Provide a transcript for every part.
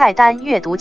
菜单阅读。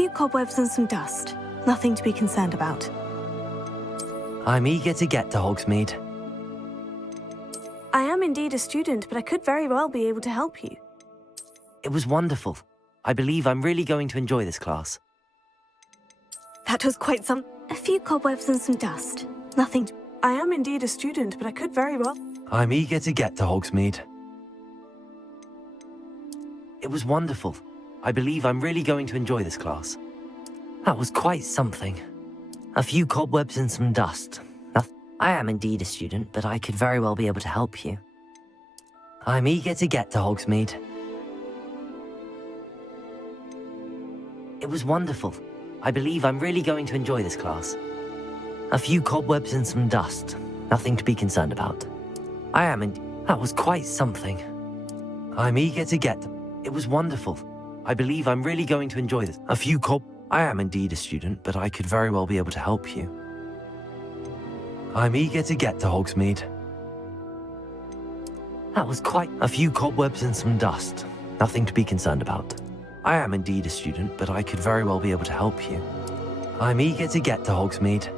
few cobwebs and some dust. Nothing to be concerned about. I'm eager to get to Hogsmeade. I am indeed a student, but I could very well be able to help you. It was wonderful. I believe I'm really going to enjoy this class. That was quite some... A few cobwebs and some dust. Nothing to... I am indeed a student, but I could very well... I'm eager to get to Hogsmeade. It was wonderful. I believe I'm really going to enjoy this class. That was quite something. A few cobwebs and some dust. I am indeed a student, but I could very well be able to help you. I'm eager to get to Hogsmeade. It was wonderful. I believe I'm really going to enjoy this class. A few cobwebs and some dust. Nothing to be concerned about. That was quite something. I'm eager to get... It was wonderful. I believe I'm really going to enjoy this. I am indeed a student, but I could very well be able to help you. I'm eager to get to Hogsmeade. That was quite... A few cobwebs and some dust. Nothing to be concerned about. I am indeed a student, but I could very well be able to help you. I'm eager to get to Hogsmeade.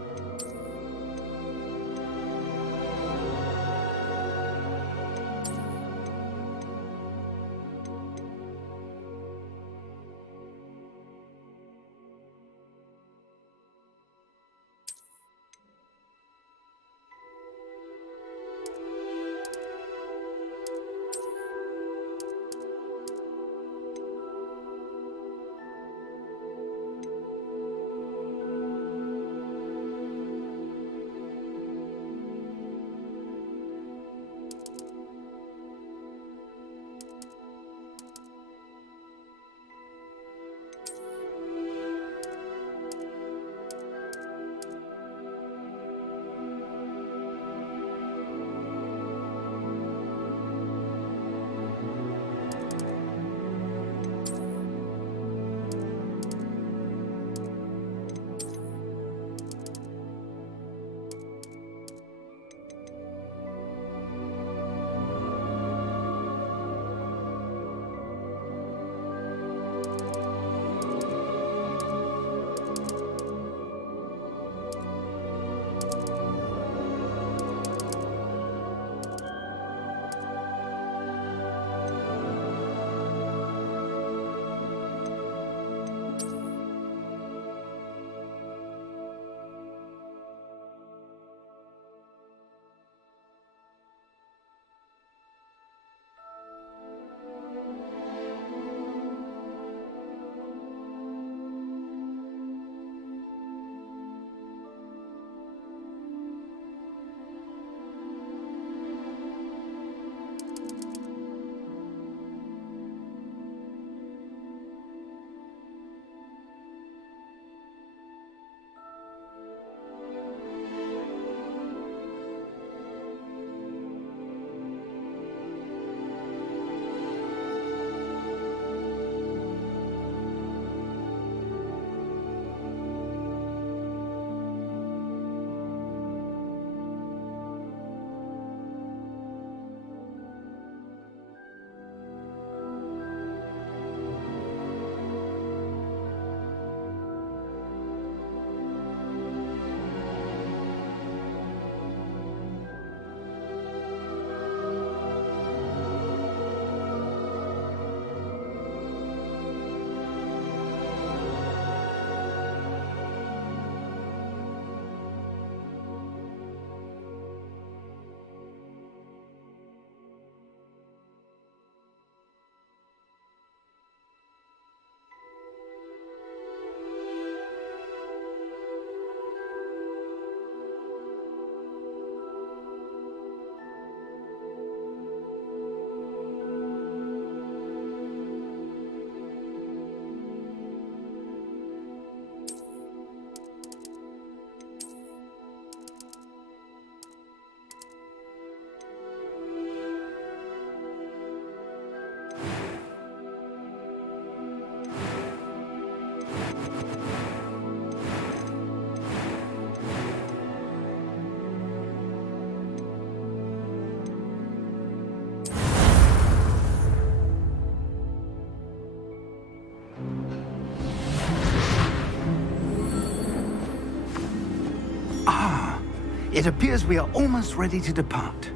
It appears we are almost ready to depart.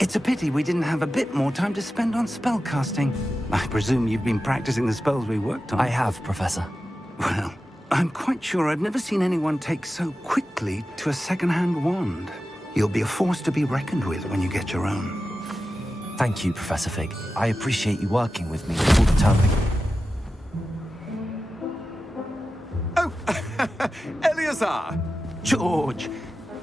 It's a pity we didn't have a bit more time to spend on spellcasting. I presume you've been practicing the spells we worked on. I have, Professor. Well, I'm quite sure I've never seen anyone take so quickly to a second-hand wand. You'll be a force to be reckoned with when you get your own. Thank you, Professor Fig. I appreciate you working with me all the time. Oh, Eleazar! George,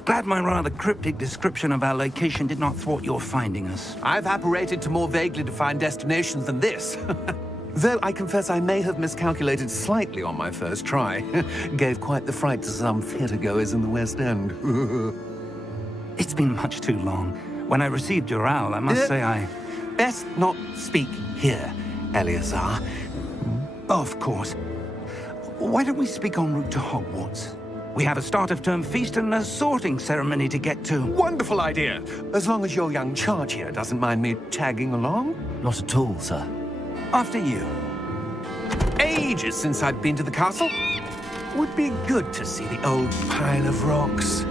glad my rather cryptic description of our location did not thwart your finding us. I've apparated to more vaguely defined destinations than this. Though I confess I may have miscalculated slightly on my first try. Gave quite the fright to some theatre-goers in the West End. It's been much too long. When I received your owl, I must say I... Best not speak here, Eleazar. Of course. Why don't we speak en route to Hogwarts? We have a start-of-term feast and a sorting ceremony to get to. Wonderful idea! As long as your young charge here doesn't mind me tagging along. Not at all, sir. After you. Ages since I'd been to the castle. Would be good to see the old pile of rocks.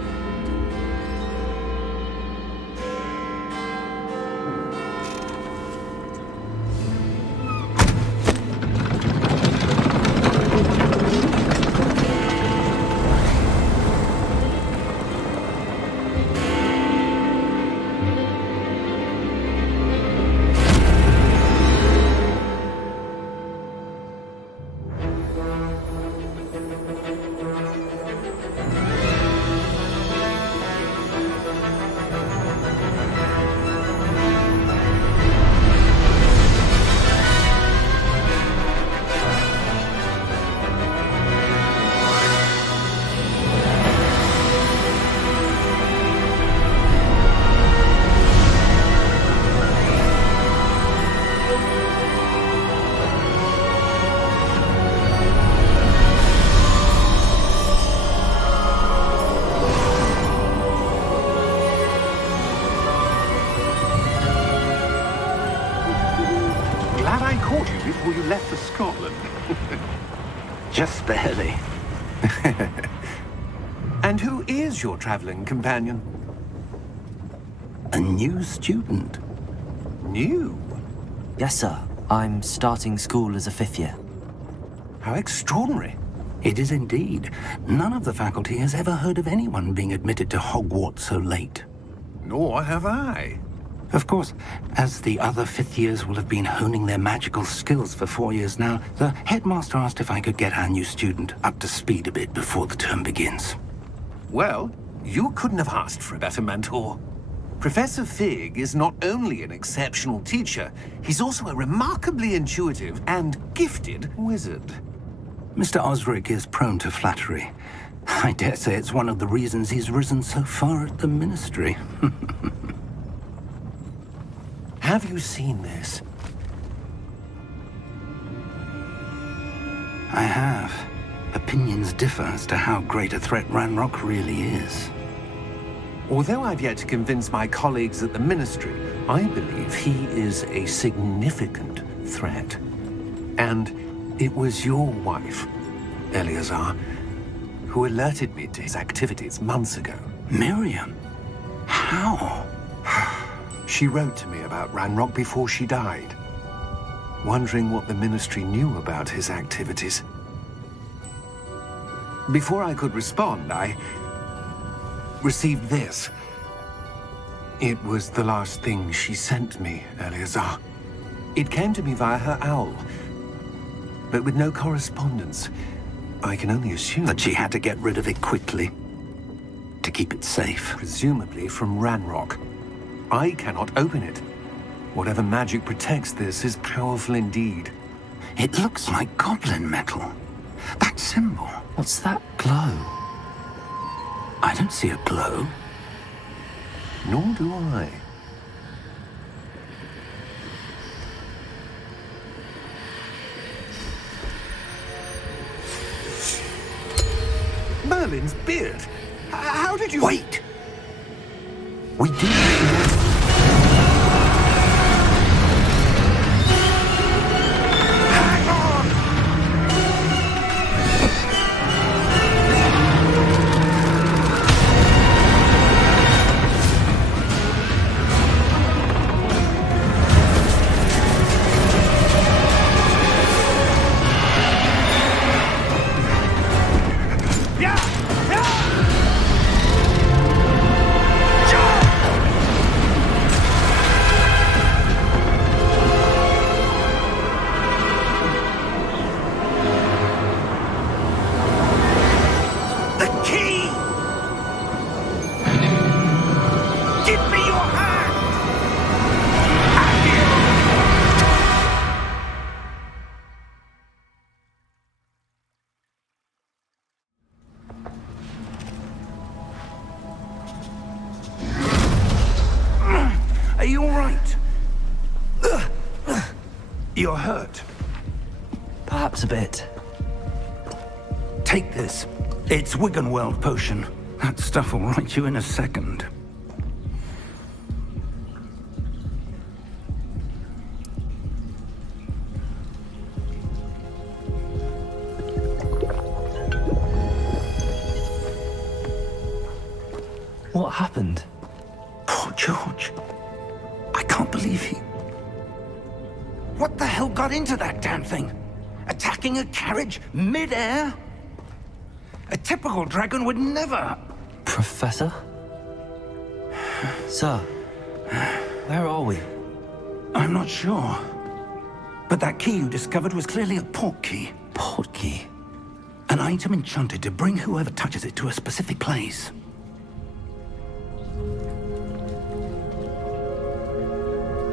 Glad I caught you before you left for Scotland. Just barely. And who is your traveling companion? A new student. New? Yes, sir. I'm starting school as a 5th year. How extraordinary. It is indeed. None of the faculty has ever heard of anyone being admitted to Hogwarts so late. Nor have I. Of course, as the other 5th years will have been honing their magical skills for 4 years now, the headmaster asked if I could get our new student up to speed a bit before the term begins. Well, you couldn't have asked for a better mentor. Professor Fig is not only an exceptional teacher, he's also a remarkably intuitive and gifted wizard. Mr. Osric is prone to flattery. I dare say it's one of the reasons he's risen so far at the ministry. Have you seen this? I have. Opinions differ as to how great a threat Ranrock really is. Although I've yet to convince my colleagues at the Ministry, I believe he is a significant threat. And it was your wife, Eleazar, who alerted me to his activities months ago. Miriam? How? She wrote to me about Ranrock before she died, wondering what the Ministry knew about his activities. Before I could respond, I received this. It was the last thing she sent me, Eleazar. It came to me via her owl, but with no correspondence. I can only assume That she had to get rid of it quickly, to keep it safe. presumably from Ranrock. I cannot open it. Whatever magic protects this is powerful indeed. It looks like goblin metal. That symbol. What's that glow? I don't see a glow. Nor do I. Merlin's beard. How did you... Wait! We do... you all right? You're hurt. Perhaps a bit. Take this. It's Wiggenweld potion. That stuff will right you in a second. What happened? Poor George. I can't believe he... What the hell got into that damn thing? Attacking a carriage mid-air? A typical dragon would never... Professor? Sir, where are we? I'm not sure. But that key you discovered was clearly a port key. Port key? An item enchanted to bring whoever touches it to a specific place.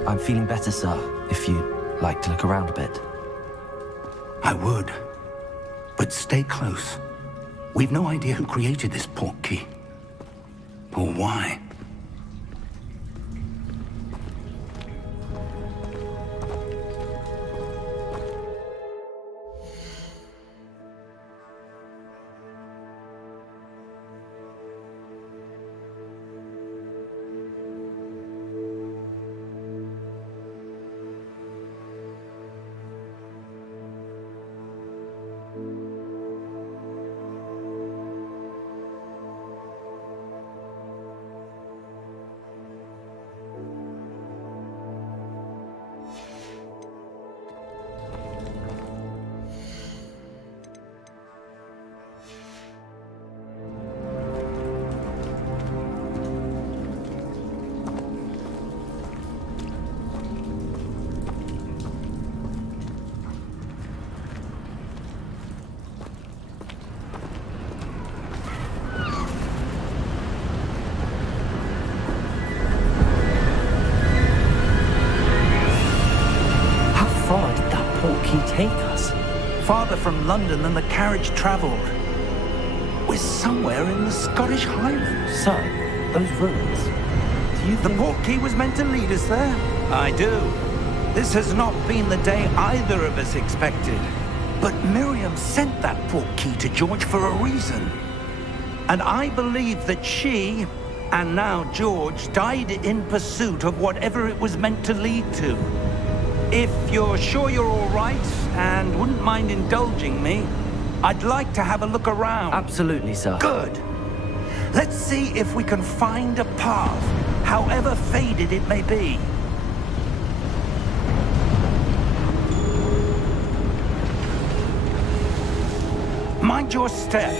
I'm feeling better, sir, if you'd like to look around a bit. I would. But stay close. We've no idea who created this port key. Or why. Take us? Farther from London than the carriage travelled. We're somewhere in the Scottish Highlands. Sir, those ruins. Do you The think... port key was meant to lead us there? I do. This has not been the day either of us expected. But Miriam sent that port key to George for a reason. And I believe that she, and now George, died in pursuit of whatever it was meant to lead to. If you're sure you're all right and wouldn't mind indulging me, I'd like to have a look around. Absolutely, sir. Good. Let's see if we can find a path, however faded it may be. Mind your step.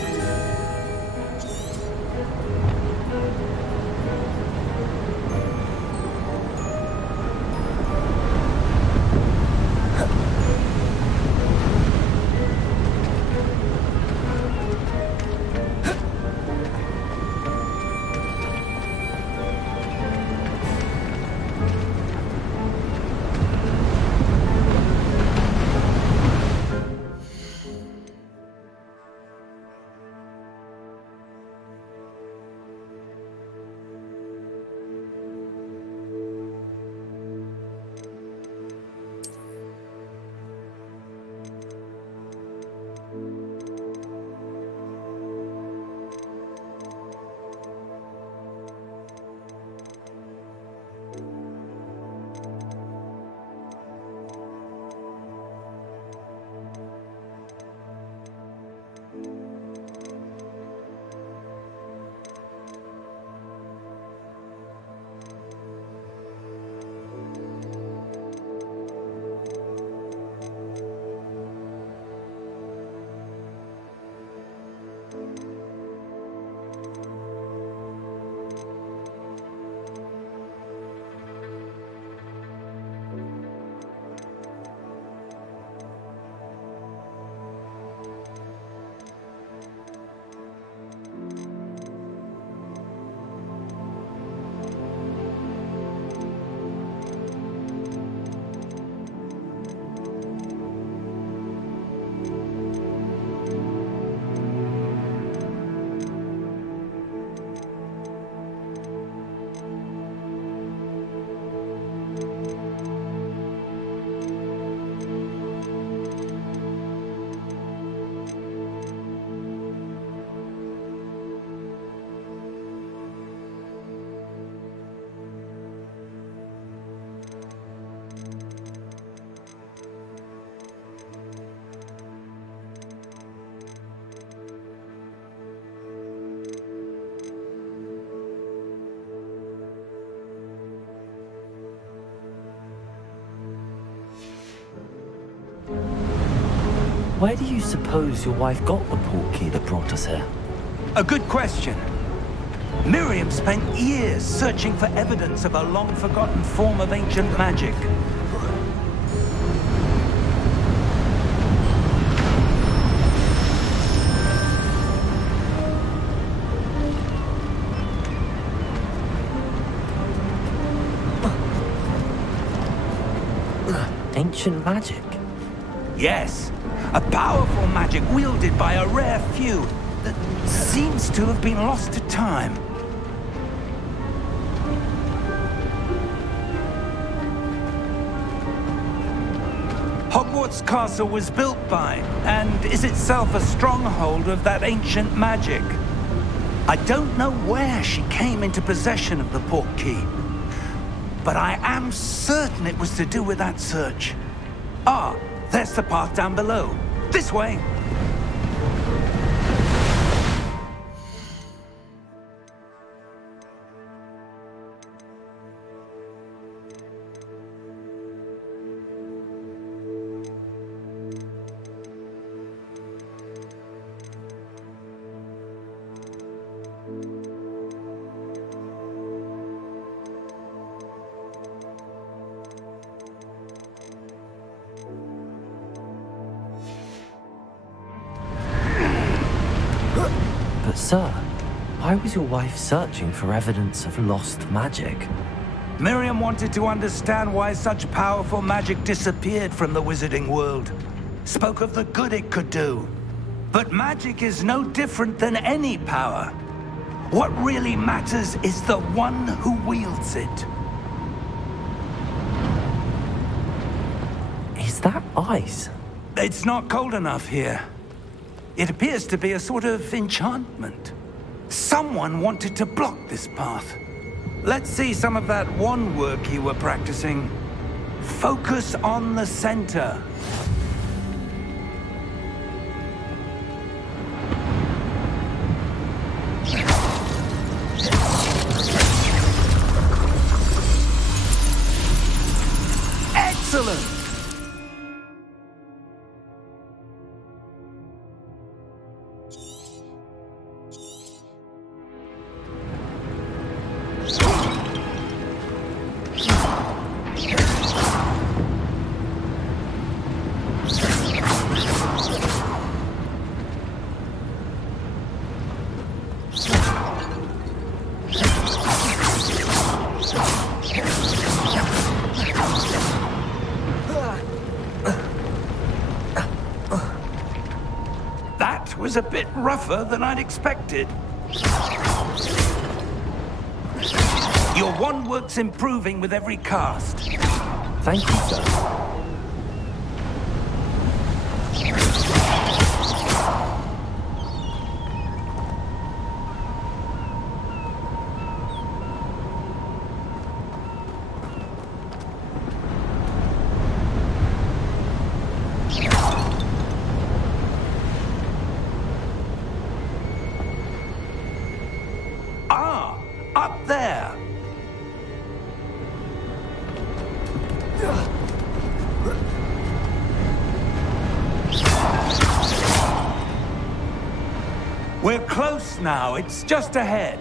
Where do you suppose your wife got the portkey that brought us here? A good question. Miriam spent years searching for evidence of a long-forgotten form of ancient magic. Ancient magic? Yes, a powerful magic wielded by a rare few that seems to have been lost to time. Hogwarts Castle was built by, and is itself a stronghold of that ancient magic. I don't know where she came into possession of the portkey, but I am certain it was to do with that search. Ah, there's the path down below. This way. But sir, why was your wife searching for evidence of lost magic? Miriam wanted to understand why such powerful magic disappeared from the wizarding world. Spoke of the good it could do. But magic is no different than any power. What really matters is the one who wields it. Is that ice? It's not cold enough here. It appears to be a sort of enchantment. Someone wanted to block this path. Let's see some of that wand work you were practicing. Focus on the center. Excellent! That was a bit rougher than I'd expected. Your wand work's improving with every cast. Thank you, sir. Ah, up there. We're close now. It's just ahead.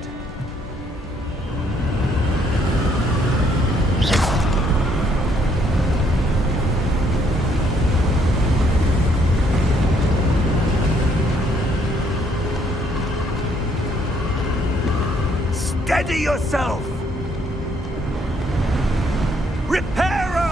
Steady yourself! Reparo!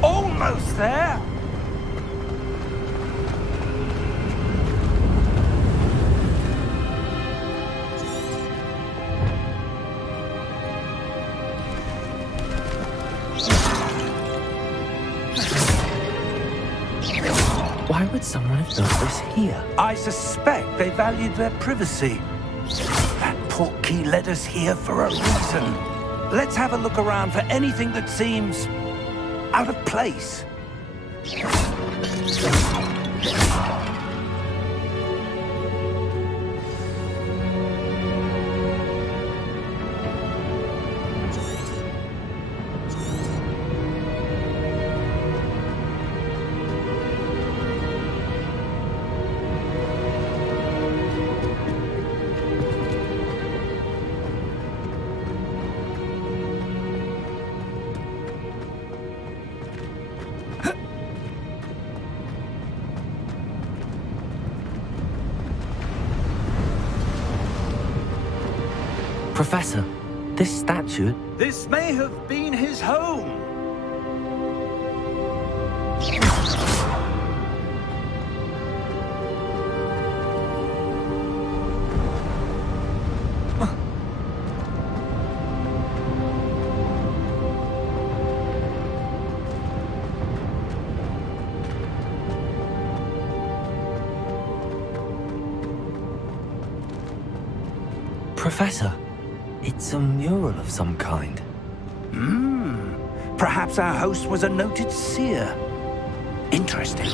Almost there. Why would someone have built this here? I suspect they valued their privacy. That portkey led us here for a reason. Let's have a look around for anything that seems out of place. Professor, this statue... This may have been his home. Professor, it's a mural of some kind. Perhaps our host was a noted seer. Interesting.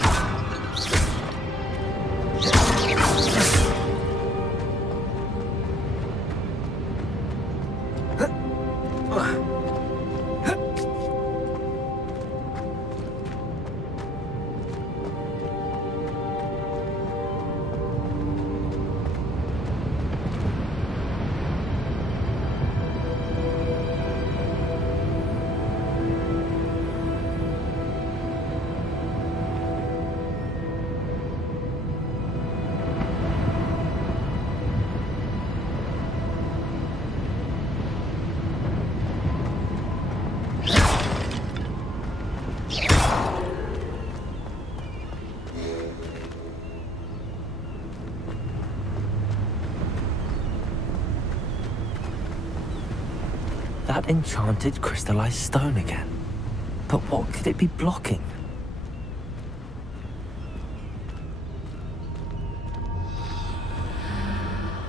That enchanted crystallized stone again. But what could it be blocking?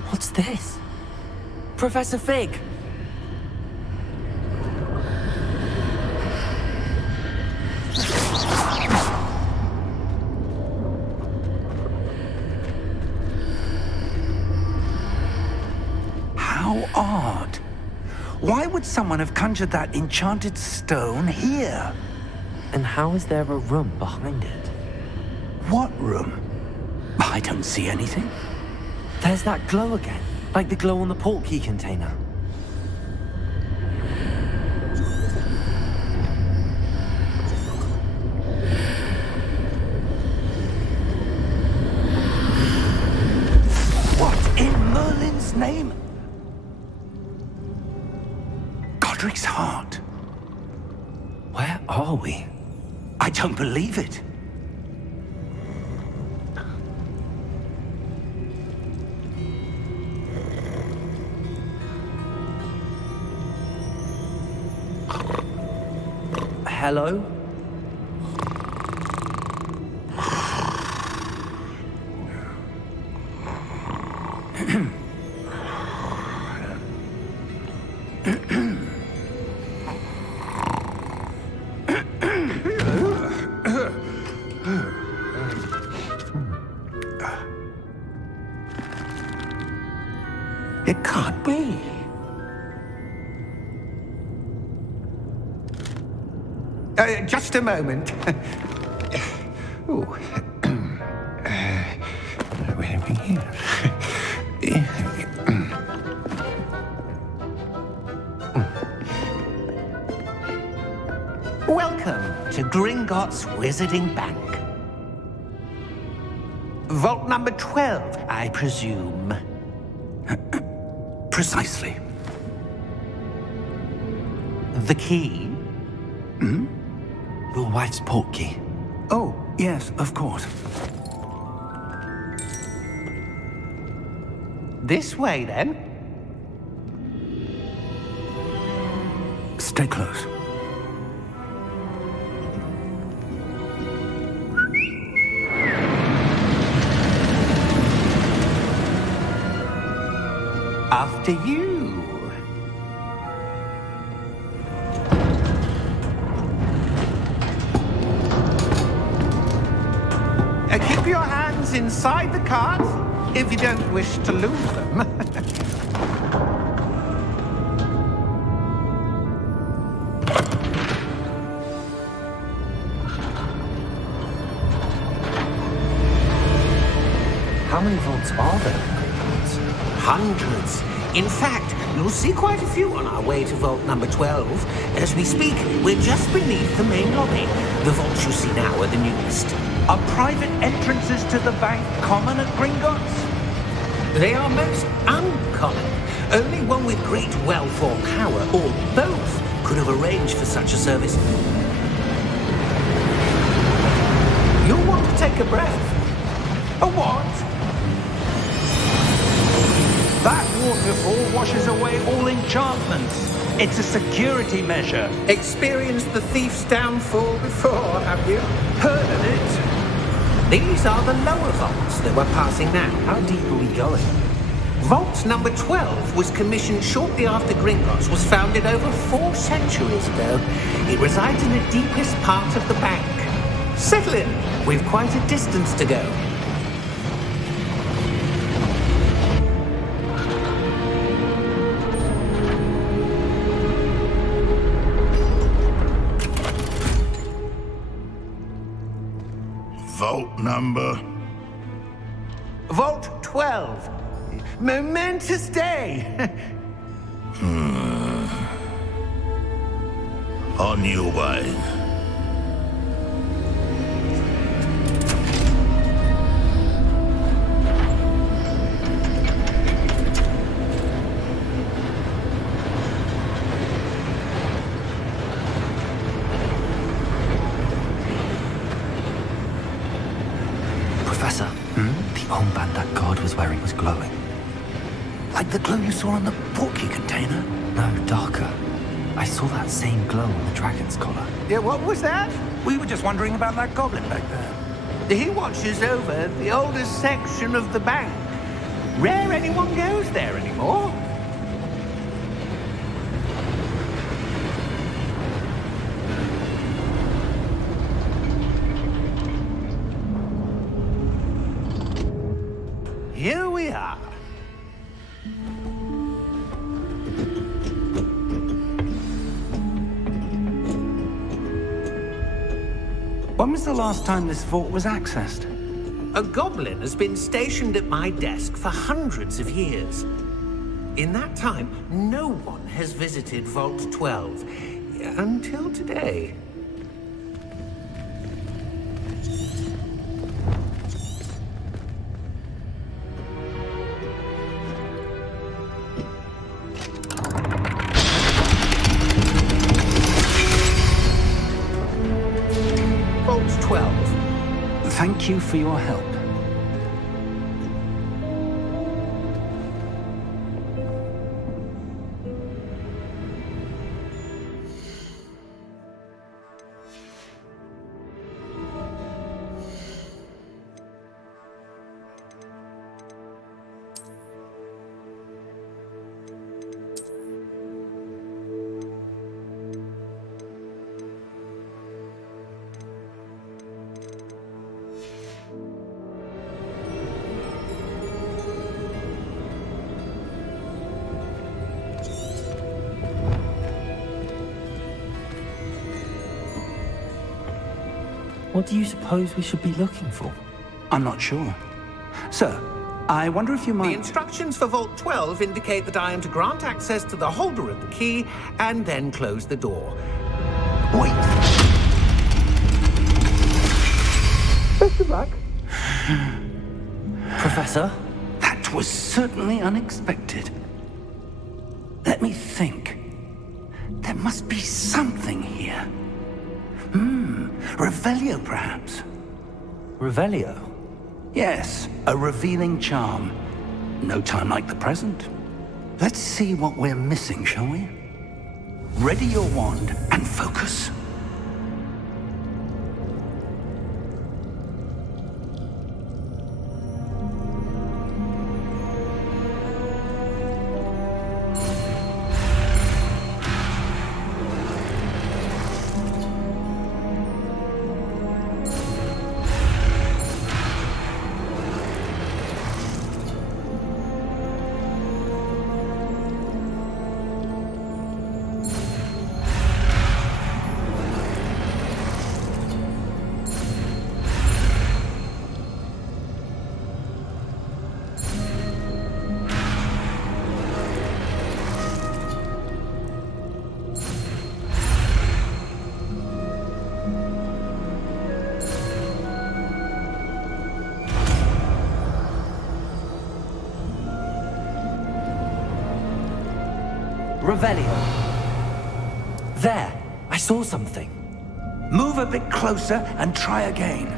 What's this? Professor Fig! How odd. Why would someone have conjured that enchanted stone here? And how is there a room behind it? What room? I don't see anything. There's that glow again, like the glow on the portkey container. What in Merlin's name? Godric's heart. Where are we? I don't believe it. Hello? It can't be. Just a moment. Ooh. Where are we here? Welcome to Gringotts Wizarding Bank. Vault number 12, I presume. Precisely. The key? Your wife's portkey. Oh, yes, of course. This way, then. Stay close. after you. Keep your hands inside the cart if you don't wish to lose them. How many vaults are there in Hogwarts? Hundreds. In fact, you'll see quite a few on our way to vault number 12. As we speak, we're just beneath the main lobby. The vaults you see now are the newest. Are private entrances to the bank common at Gringotts? They are most uncommon. Only one with great wealth or power, or both, could have arranged for such a service. You'll want to take a breath. A what? That waterfall washes away all enchantments. It's a security measure. Experienced the thief's downfall before, have you? Heard of it? These are the lower vaults that we're passing now. How deep are we going? Vault number 12 was commissioned shortly after Gringotts was founded over 4 centuries ago. It resides in the deepest part of the bank. Settle in. We've quite a distance to go. Vault number? Vault 12. Momentous day. On your way. Professor, the armband that guard was wearing was glowing. Like the glow you saw on the portkey container? No, darker. I saw that same glow on the dragon's collar. Yeah, what was that? We were just wondering about that goblin back there. He watches over the oldest section of the bank. Rare anyone goes there anymore. Here we are. When was the last time this vault was accessed? A goblin has been stationed at my desk for hundreds of years. In that time, no one has visited Vault 12 until today. Vault 12. Thank you for your help. What do you suppose we should be looking for? I'm not sure. Sir, I wonder if you The might... instructions for Vault 12 indicate that I am to grant access to the holder of the key and then close the door. Wait! Best of luck. Professor? That was certainly unexpected. Let me think. There must be something here. Revelio, perhaps? Revelio? Yes, a revealing charm. No time like the present. Let's see what we're missing, shall we? Ready your wand and focus. Revelio. There, I saw something. Move a bit closer and try again.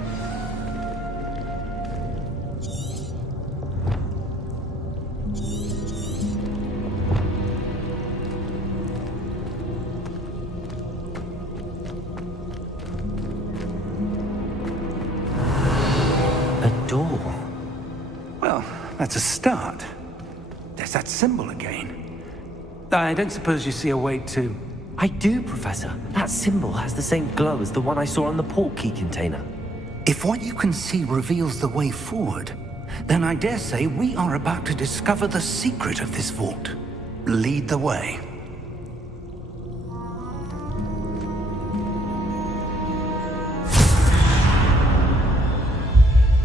A door. Well, that's a start. There's that symbol again. I don't suppose you see a way to... I do, Professor. That symbol has the same glow as the one I saw on the port key container. If what you can see reveals the way forward, then I dare say we are about to discover the secret of this vault. Lead the way.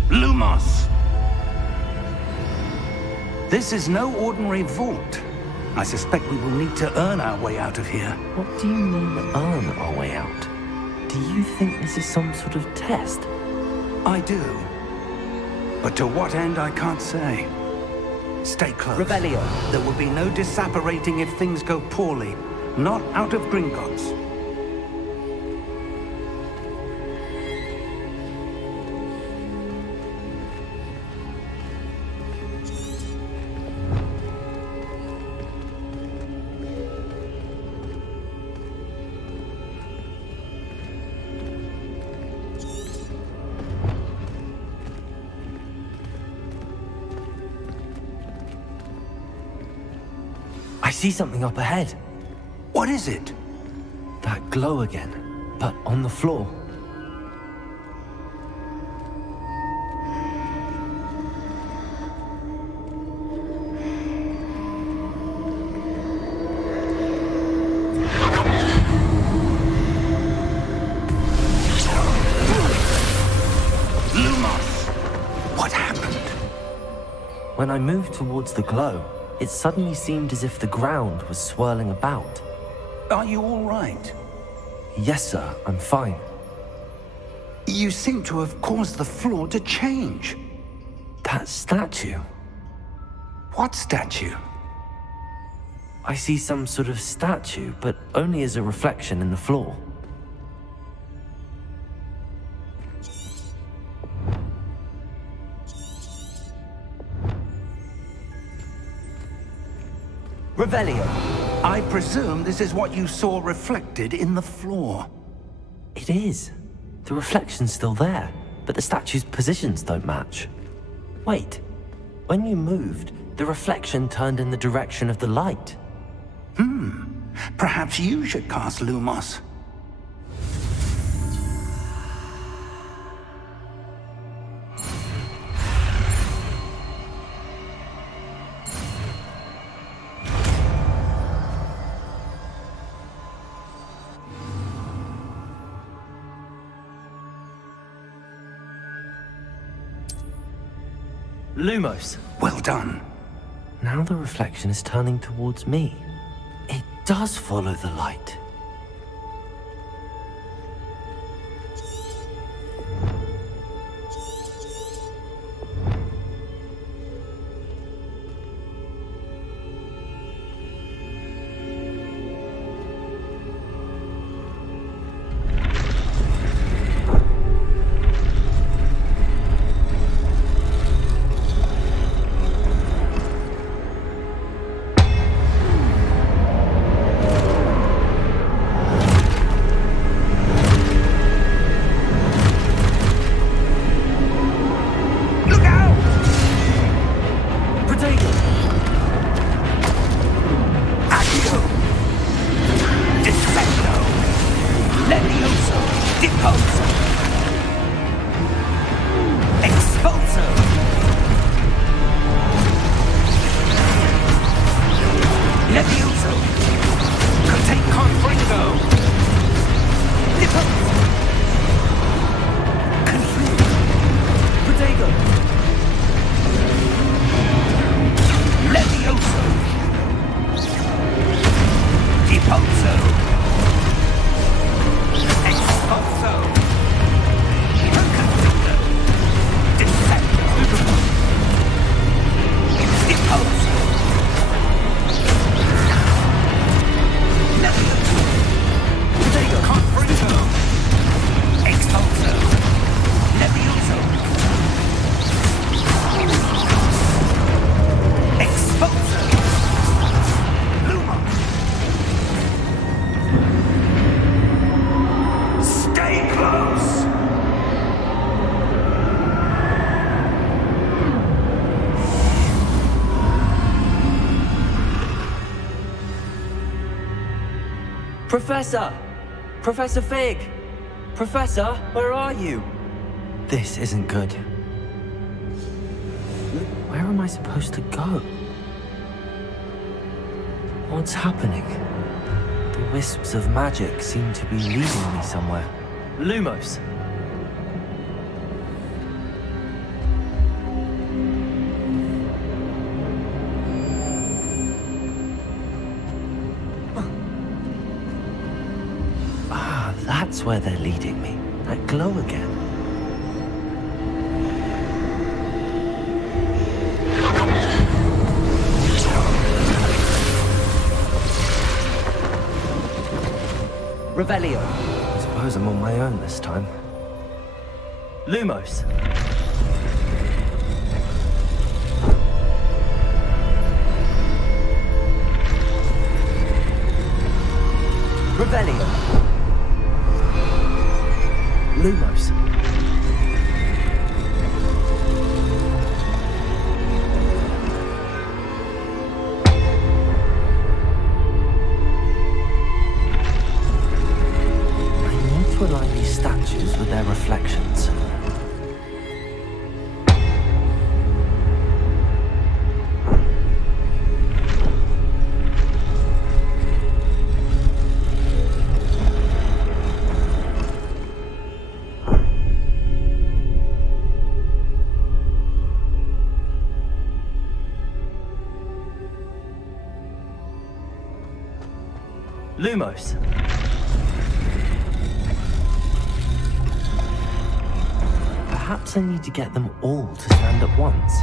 Lumos! This is no ordinary vault. I suspect we will need to earn our way out of here. What do you mean, earn our way out? Do you think this is some sort of test? I do. But to what end, I can't say. Stay close. Revelio. There will be no disapparating if things go poorly. Not out of Gringotts. I see something up ahead. What is it? That glow again, but on the floor. Lumos! What happened? When I moved towards the glow, it suddenly seemed as if the ground was swirling about. Are you all right? Yes, sir, I'm fine. You seem to have caused the floor to change. That statue. What statue? I see some sort of statue, but only as a reflection in the floor. Revelio. I presume this is what you saw reflected in the floor. It is. The reflection's still there, but the statue's positions don't match. Wait. When you moved, the reflection turned in the direction of the light. Perhaps you should cast Lumos. Lumos. Well done. Now the reflection is turning towards me. It does follow the light. Professor! Professor Fig! Professor, where are you? This isn't good. Where am I supposed to go? What's happening? The wisps of magic seem to be leading me somewhere. Lumos! That's where they're leading me. That glow again. Revelio. I suppose I'm on my own this time. Lumos. Revelio. Lumos. I need to align these statues with their reflections. Lumos. Perhaps I need to get them all to stand at once.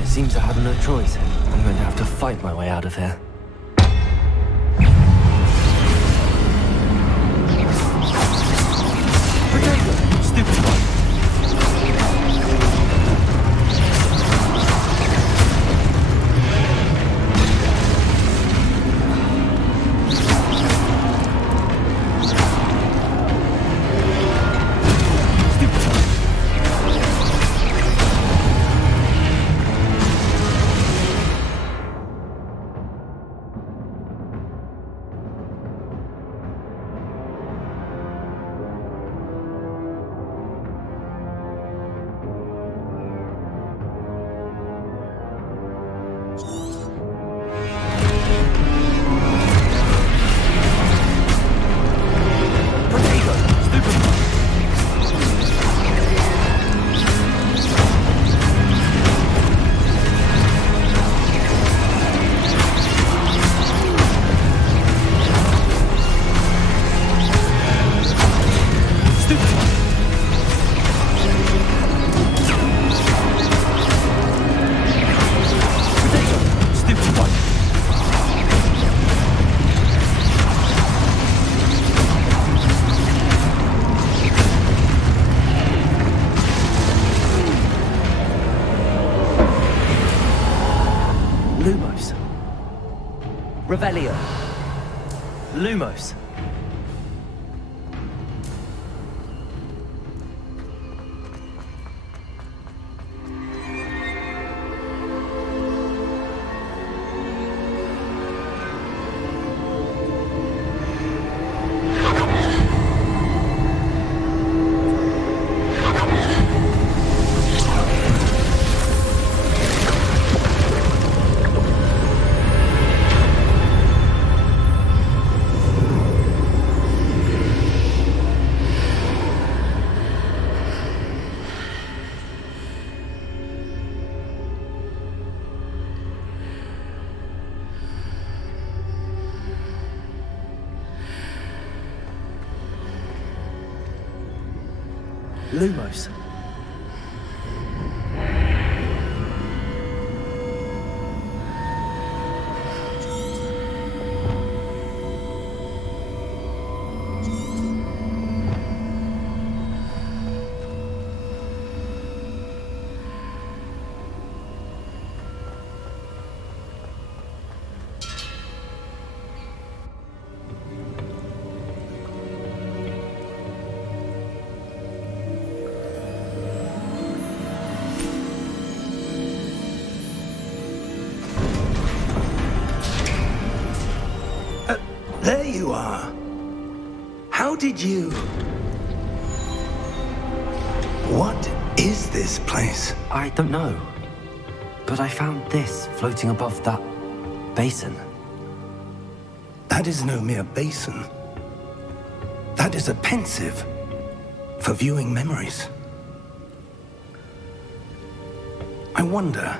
It seems I have no choice. I'm going to have to fight my way out of here. Potato! Stupid one! Lumos. Revelio. Lumos. Lumos. you are. How did you... What is this place? I don't know. But I found this floating above that basin. That is no mere basin. That is a pensive for viewing memories. I wonder...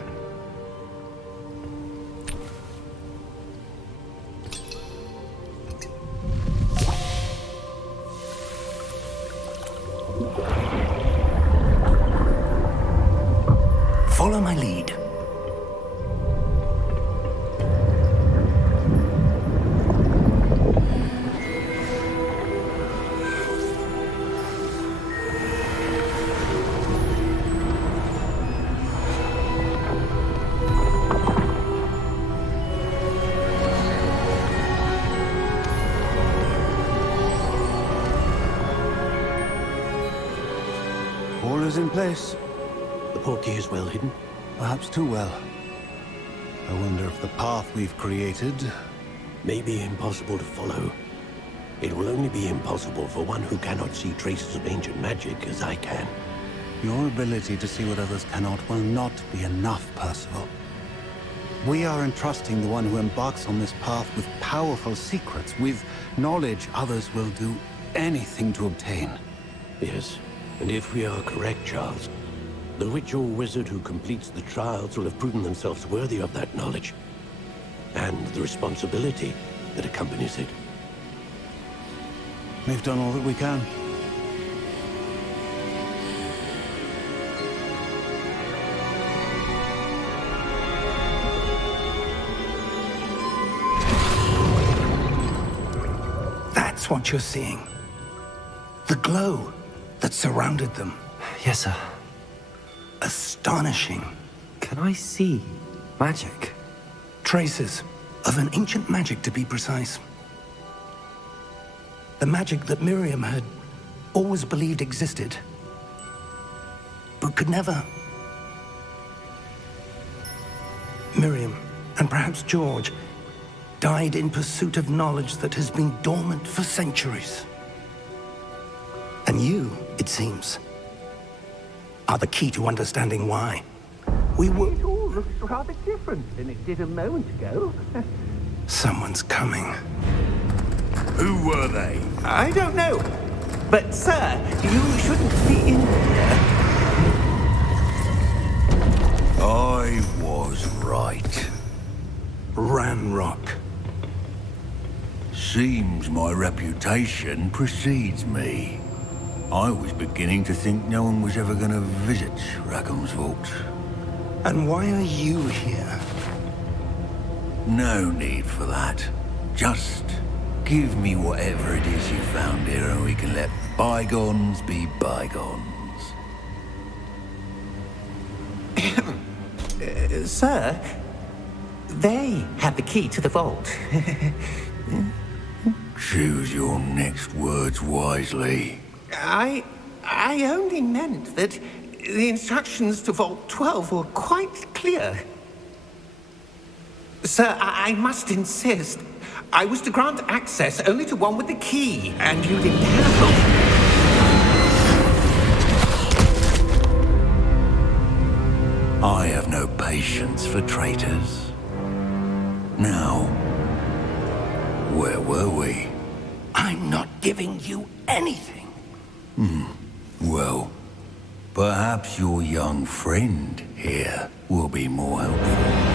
Follow my lead. All is in place. The portkey is well hidden. Perhaps too well. I wonder if the path we've created... May be impossible to follow. It will only be impossible for one who cannot see traces of ancient magic as I can. Your ability to see what others cannot will not be enough, Percival. We are entrusting the one who embarks on this path with powerful secrets, with knowledge others will do anything to obtain. Yes, and if we are correct, Charles, the witch or wizard who completes the trials will have proven themselves worthy of that knowledge, and the responsibility that accompanies it. We've done all that we can. That's what you're seeing. The glow that surrounded them. Yes, sir. Astonishing. Can I see magic? Traces of an ancient magic, to be precise. The magic that Miriam had always believed existed, but could never. Miriam, and perhaps George, died in pursuit of knowledge that has been dormant for centuries. And you, it seems, are the key to understanding why. We were... It all looks rather different than it did a moment ago. Someone's coming. Who were they? I don't know. But, sir, you shouldn't be in here. I was right. Ranrock. Seems my reputation precedes me. I was beginning to think no one was ever going to visit Rackham's Vault. And why are you here? No need for that. Just give me whatever it is you found here and we can let bygones be bygones. Sir, they have the key to the vault. Choose your next words wisely. I only meant that the instructions to Vault 12 were quite clear. Sir, I must insist. I was to grant access only to one with the key, and you didn't have I have no patience for traitors. Now, where were we? I'm not giving you anything. Well, perhaps your young friend here will be more helpful.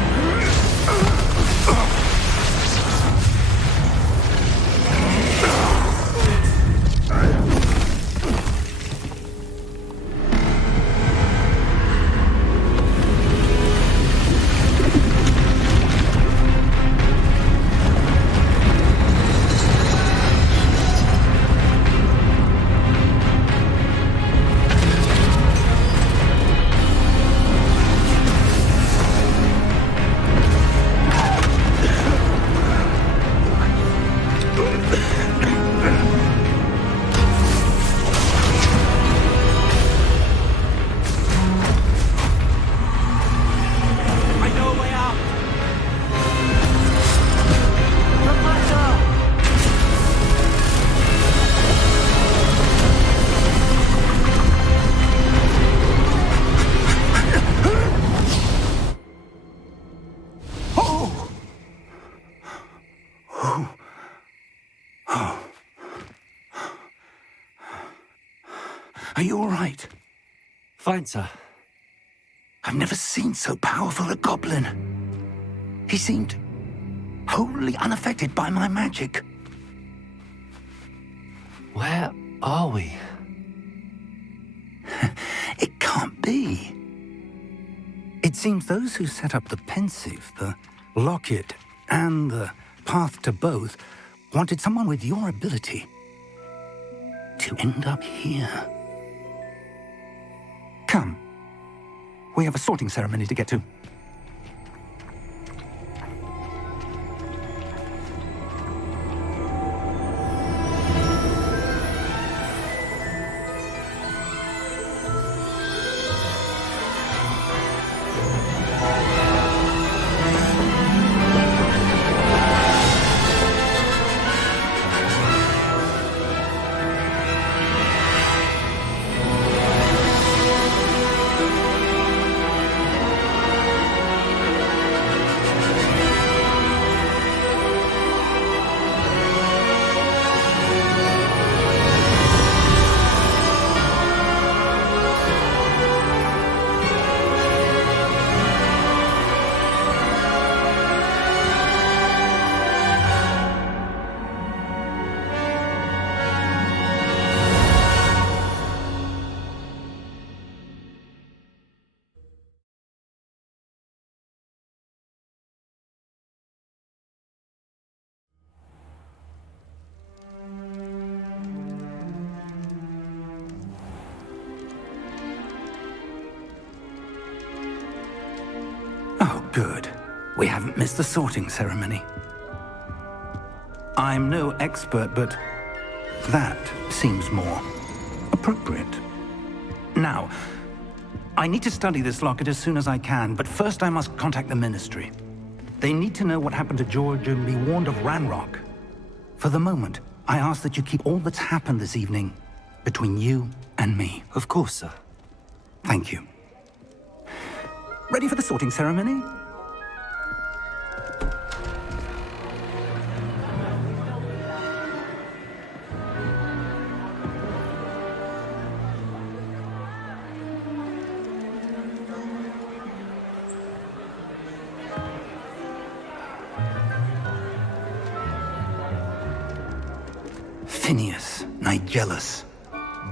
Are you all right? Fine, sir. I've never seen so powerful a goblin. He seemed wholly unaffected by my magic. Where are we? It can't be. It seems those who set up the pensive, the locket, and the path to both wanted someone with your ability to end up here. Come. We have a sorting ceremony to get to. Oh, good. We haven't missed the sorting ceremony. I'm no expert, but that seems more appropriate. Now, I need to study this locket as soon as I can, but first I must contact the Ministry. They need to know what happened to George and be warned of Ranrock. For the moment, I ask that you keep all that's happened this evening between you and me. Of course, sir. Thank you. Ready for the sorting ceremony? Phineas Nigellus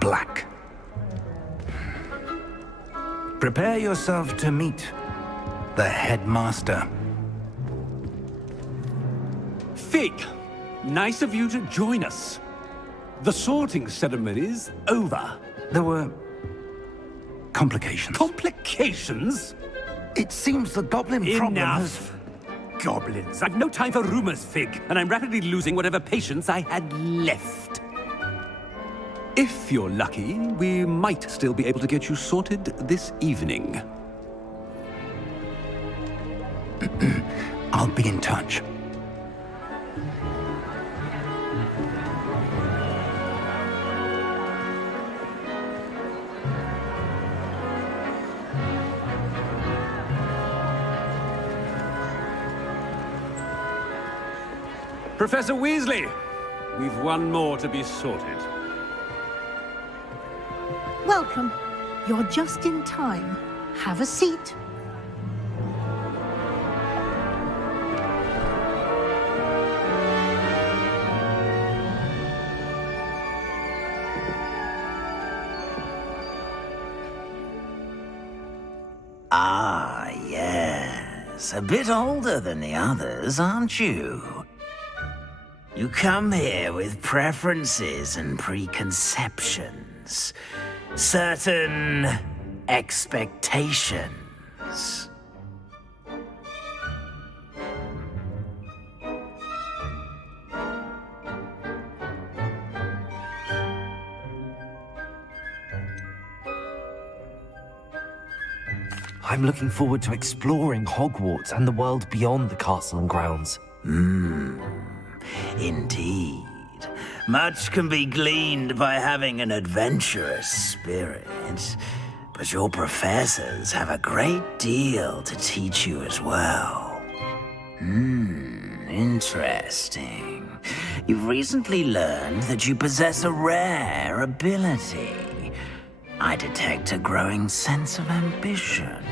Black. Prepare yourself to meet the headmaster. Fig, nice of you to join us. The sorting ceremony's over. There were complications. Complications? It seems the goblin problem has... Enough. Goblins. I've no time for rumors, Fig, and I'm rapidly losing whatever patience I had left. If you're lucky, we might still be able to get you sorted this evening. I'll be in touch. Professor Weasley, we've one more to be sorted. Welcome. You're just in time. Have a seat. Ah, yes. A bit older than the others, aren't you? You come here with preferences and preconceptions. Certain expectations. I'm looking forward to exploring Hogwarts and the world beyond the castle and grounds. Indeed. Much can be gleaned by having an adventurous spirit, but your professors have a great deal to teach you as well. Interesting. You've recently learned that you possess a rare ability. I detect a growing sense of ambition,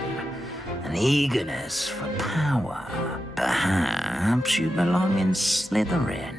an eagerness for power. Perhaps you belong in Slytherin.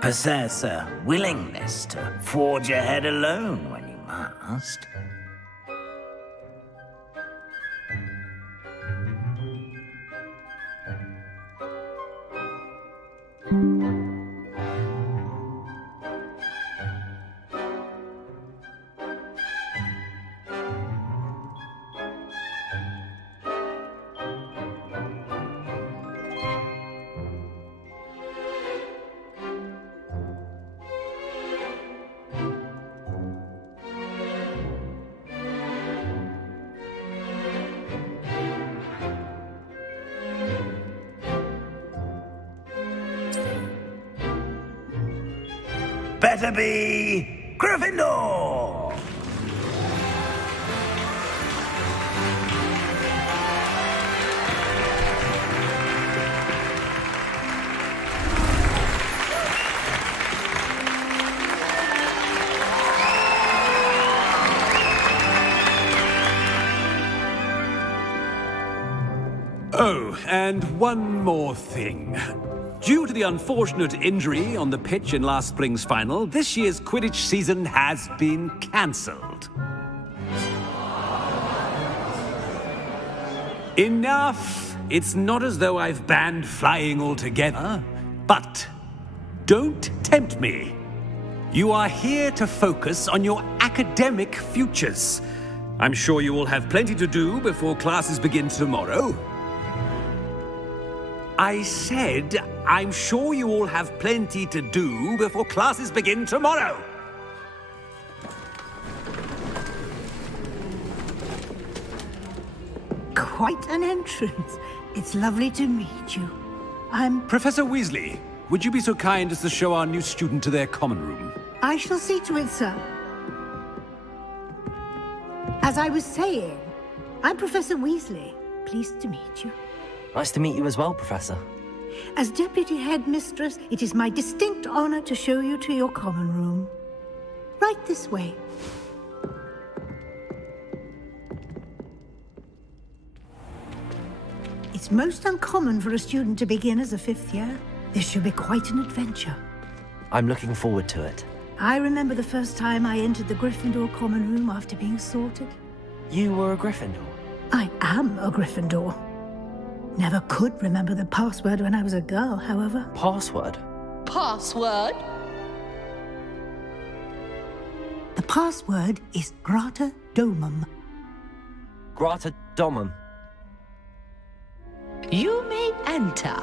Possess a willingness to forge ahead alone when you must. Better be Gryffindor! Oh, and one more thing. Due to the unfortunate injury on the pitch in last spring's final, this year's Quidditch season has been cancelled. Enough! It's not as though I've banned flying altogether, but don't tempt me. You are here to focus on your academic futures. I'm sure you will have plenty to do before classes begin tomorrow. I said, I'm sure you all have plenty to do before classes begin tomorrow. Quite an entrance. It's lovely to meet you. I'm... Professor Weasley, would you be so kind as to show our new student to their common room? I shall see to it, sir. As I was saying, I'm Professor Weasley. Pleased to meet you. Nice to meet you as well, Professor. As Deputy Headmistress, it is my distinct honor to show you to your common room. Right this way. It's most uncommon for a student to begin as a fifth year. This should be quite an adventure. I'm looking forward to it. I remember the first time I entered the Gryffindor common room after being sorted. You were a Gryffindor? I am a Gryffindor. Never could remember the password when I was a girl, however. Password? Password? The password is Grata Domum. Grata Domum. You may enter.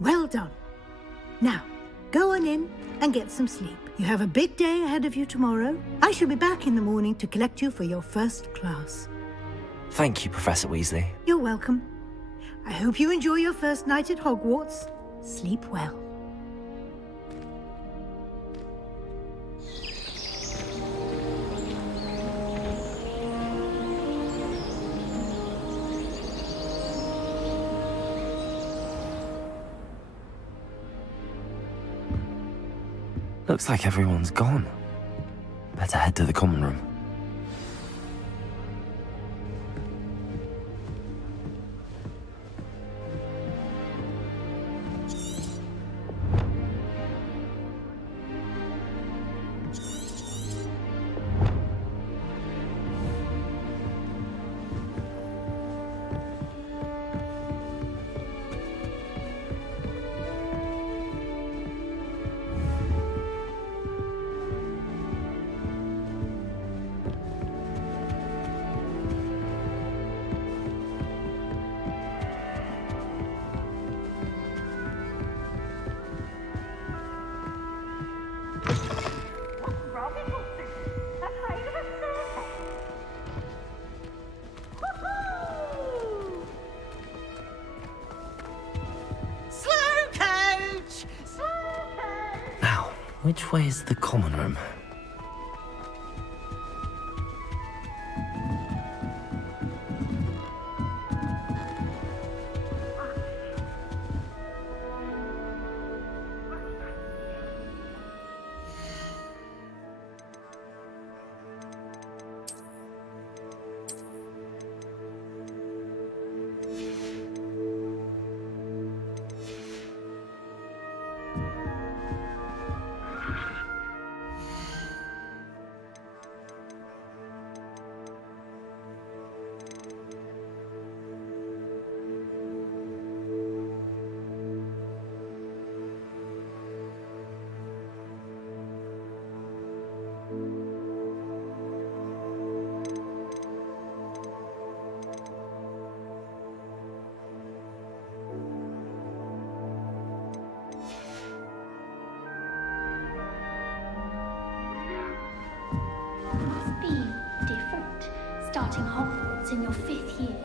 Well done. Now, go on in and get some sleep. You have a big day ahead of you tomorrow. I shall be back in the morning to collect you for your first class. Thank you, Professor Weasley. You're welcome. I hope you enjoy your first night at Hogwarts. Sleep well. Looks like everyone's gone. Better head to the common room. Which way is the common room? Starting Hogwarts in your 5th year.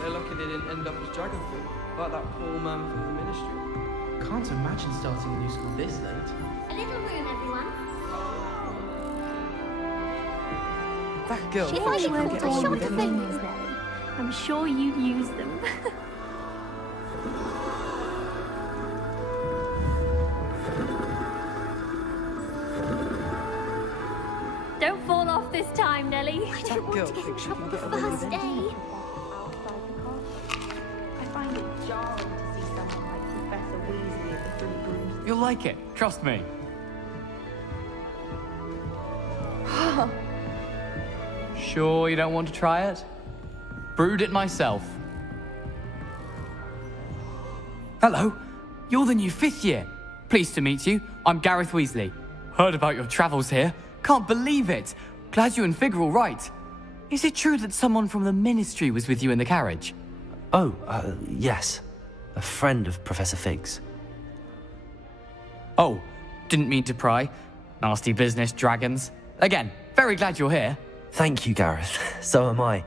They're lucky they didn't end up as dragon food, like that poor man from the ministry. Can't imagine starting a new school this late. A little room, everyone. That girl If I thinks she could can call get a away shot with of it. fingers, Nelly, I'm sure you'd use them. Don't fall off this time, Nelly. I That don't girl want to get in thinks she trouble can the get away with first it. day. I find it jarring to see someone like Professor Weasley at the Fruit Rooms. You'll like it, trust me. Sure you don't want to try it? Brewed it myself. Hello, you're the new 5th year. Pleased to meet you. I'm Gareth Weasley. Heard about your travels here. Can't believe it. Glad you and Fig are all right. Is it true that someone from the Ministry was with you in the carriage? Oh, yes. A friend of Professor Fig's. Oh, didn't mean to pry. Nasty business, dragons. Again, very glad you're here. Thank you, Gareth. So am I.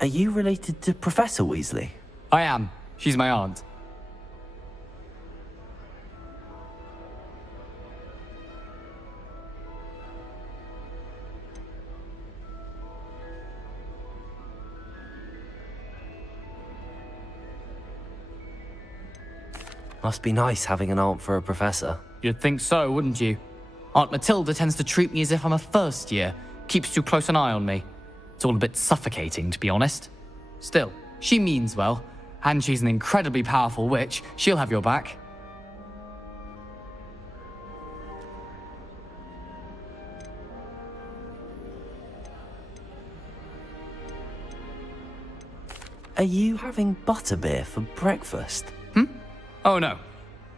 Are you related to Professor Weasley? I am. She's my aunt. Must be nice having an aunt for a professor. You'd think so, wouldn't you? Aunt Matilda tends to treat me as if I'm a first year. Keeps too close an eye on me. It's all a bit suffocating, to be honest. Still, she means well, and she's an incredibly powerful witch. She'll have your back. Are you having butterbeer for breakfast? Oh no.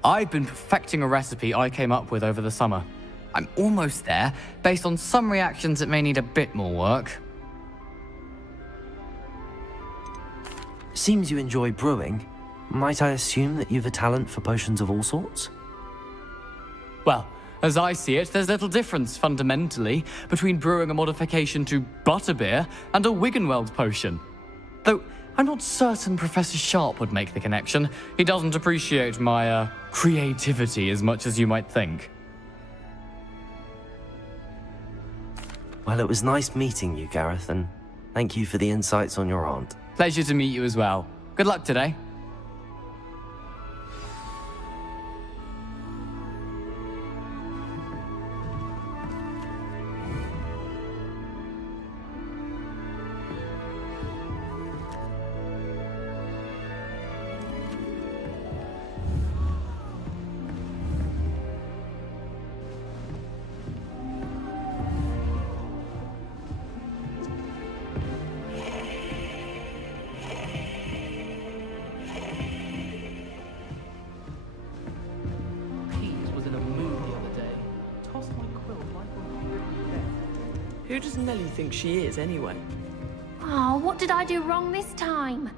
I've been perfecting a recipe I came up with over the summer. I'm almost there, based on some reactions that may need a bit more work. Seems you enjoy brewing. Might I assume that you've a talent for potions of all sorts? Well, as I see it, there's little difference, fundamentally, between brewing a modification to butterbeer and a Wiggenweld potion. Though, I'm not certain Professor Sharp would make the connection. He doesn't appreciate my, creativity as much as you might think. Well, it was nice meeting you, Gareth, and thank you for the insights on your aunt. Pleasure to meet you as well. Good luck today. Was in a mood the other day. Tossed my quilt like on bed. Who does Nelly think she is, anyway? Oh, what did I do wrong this time?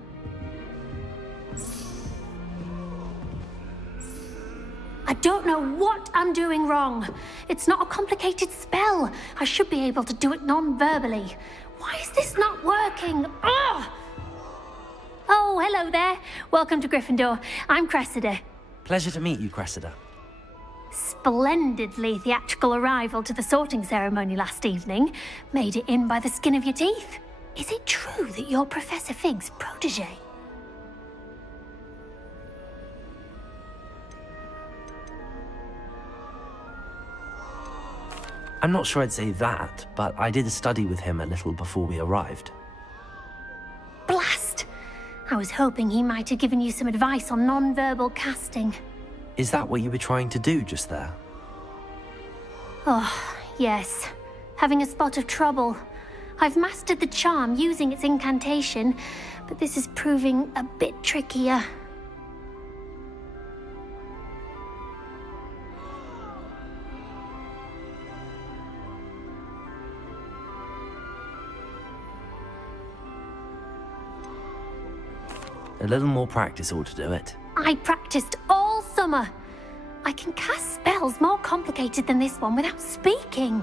I don't know what I'm doing wrong. It's not a complicated spell. I should be able to do it non-verbally. Why is this not working? Ugh! Oh, hello there. Welcome to Gryffindor. I'm Cressida. Pleasure to meet you, Cressida. Splendidly theatrical arrival to the sorting ceremony last evening. Made it in by the skin of your teeth. Is it true that you're Professor Fig's protege? I'm not sure I'd say that, but I did study with him a little before we arrived. Blast! I was hoping he might have given you some advice on non-verbal casting. Is that what you were trying to do just there? Oh, yes. Having a spot of trouble. I've mastered the charm using its incantation, but this is proving a bit trickier. A little more practice ought to do it. I practiced all summer. I can cast spells more complicated than this one without speaking.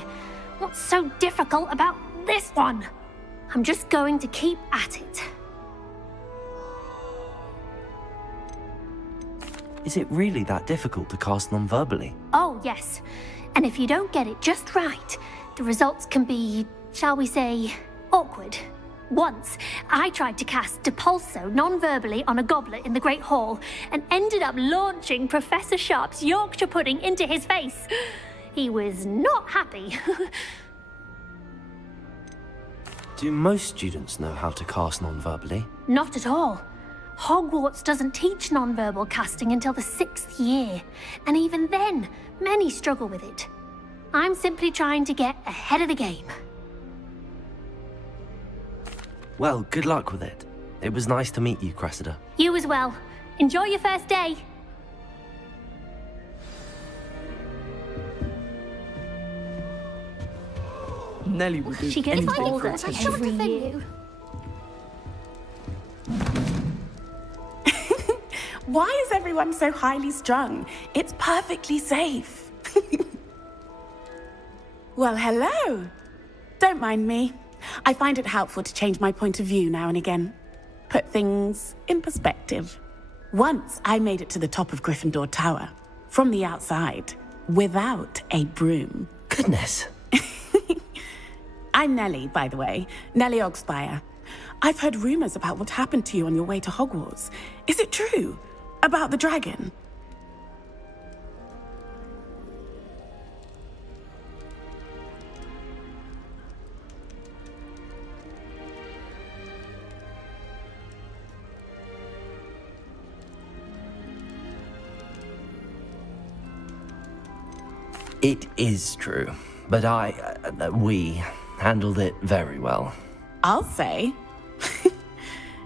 What's so difficult about this one? I'm just going to keep at it. Is it really that difficult to cast non-verbally? Oh, yes. And if you don't get it just right, the results can be shall we say, awkward. Once, I tried to cast Depulso non-verbally on a goblet in the Great Hall and ended up launching Professor Sharp's Yorkshire pudding into his face. He was not happy. Do most students know how to cast non-verbally? Not at all. Hogwarts doesn't teach non-verbal casting until the 6th year, and even then, many struggle with it. I'm simply trying to get ahead of the game. Well, good luck with it. It was nice to meet you, Cressida. You as well. Enjoy your first day. Nellie would do She gets anything older for attention. every year. Why is everyone so highly strung? It's perfectly safe. Well, hello. Don't mind me. I find it helpful to change my point of view now and again. Put things in perspective. Once I made it to the top of Gryffindor Tower, from the outside, without a broom. Goodness. I'm Nellie, by the way. Nellie Ogspire. I've heard rumors about what happened to you on your way to Hogwarts. Is it true? About the dragon? It is true, but we handled it very well. I'll say.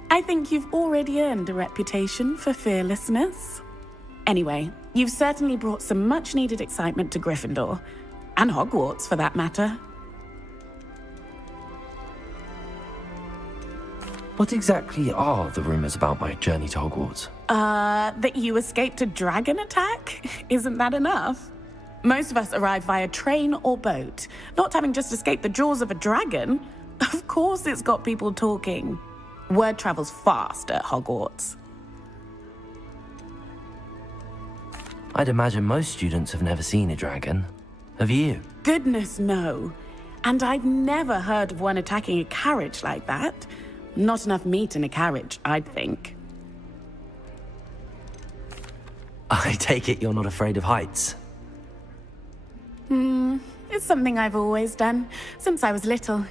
I think you've already earned a reputation for fearlessness. Anyway, you've certainly brought some much-needed excitement to Gryffindor. And Hogwarts, for that matter. What exactly are the rumors about my journey to Hogwarts? That you escaped a dragon attack? Isn't that enough? Most of us arrive via train or boat, not having just escaped the jaws of a dragon. Of course it's got people talking. Word travels fast at Hogwarts. I'd imagine most students have never seen a dragon. Have you? Goodness, no. And I've never heard of one attacking a carriage like that. Not enough meat in a carriage, I'd think. I take it you're not afraid of heights. It's something I've always done, since I was little.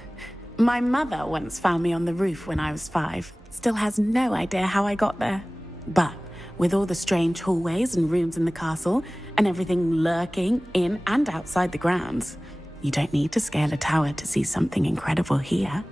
My mother once found me on the roof when I was 5. Still has no idea how I got there. But with all the strange hallways and rooms in the castle, and everything lurking in and outside the grounds, you don't need to scale a tower to see something incredible here.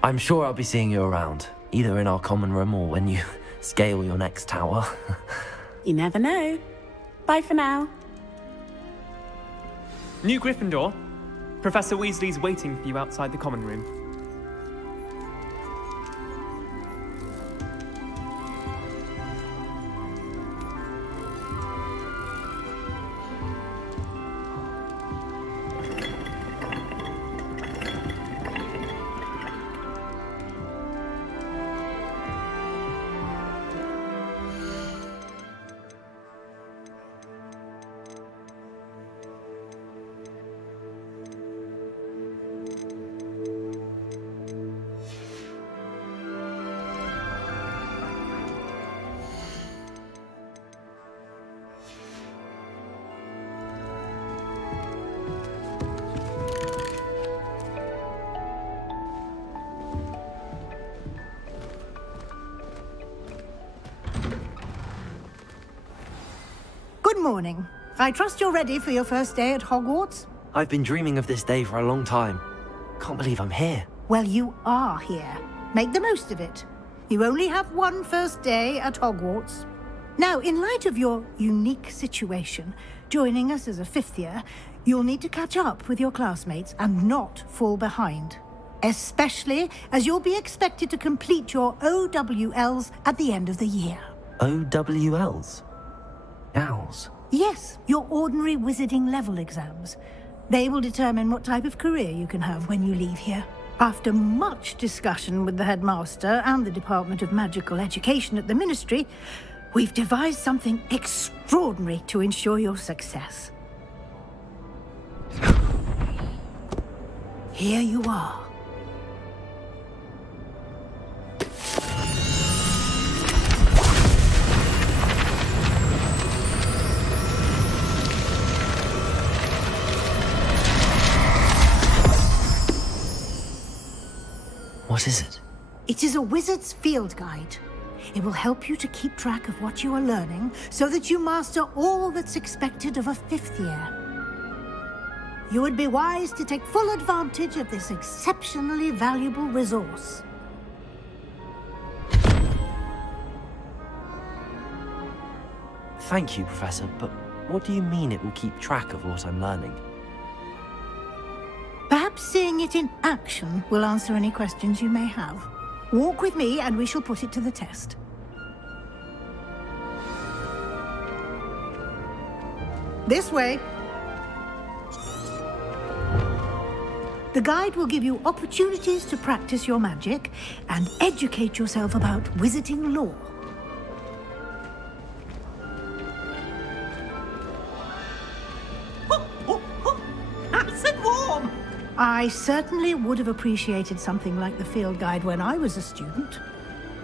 I'm sure I'll be seeing you around, either in our common room or when you scale your next tower. You never know. Bye for now. New Gryffindor. Professor Weasley's waiting for you outside the common room. Good morning. I trust you're ready for your first day at Hogwarts? I've been dreaming of this day for a long time. Can't believe I'm here. Well, you are here. Make the most of it. You only have one first day at Hogwarts. Now, in light of your unique situation, joining us as a fifth year, you'll need to catch up with your classmates and not fall behind. Especially as you'll be expected to complete your OWLs at the end of the year. OWLs? Owls? Yes, your ordinary wizarding level exams. They will determine what type of career you can have when you leave here. After much discussion with the headmaster and the Department of Magical Education at the Ministry, we've devised something extraordinary to ensure your success. Here you are. What is it? It is a wizard's field guide. It will help you to keep track of what you are learning so that you master all that's expected of a fifth year. You would be wise to take full advantage of this exceptionally valuable resource. Thank you, Professor, but what do you mean it will keep track of what I'm learning? Perhaps seeing it in action will answer any questions you may have. Walk with me and we shall put it to the test. This way. The guide will give you opportunities to practice your magic and educate yourself about wizarding lore. Nice and warm! I certainly would have appreciated something like the field guide when I was a student.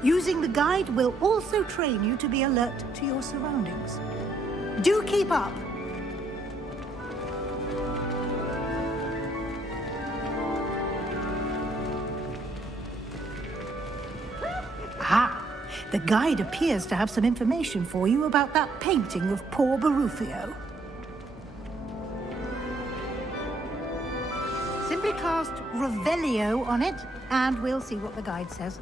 Using the guide will also train you to be alert to your surroundings. Do keep up! Ah, the guide appears to have some information for you about that painting of poor Barufio. Simply cast Revelio on it, and we'll see what the guide says.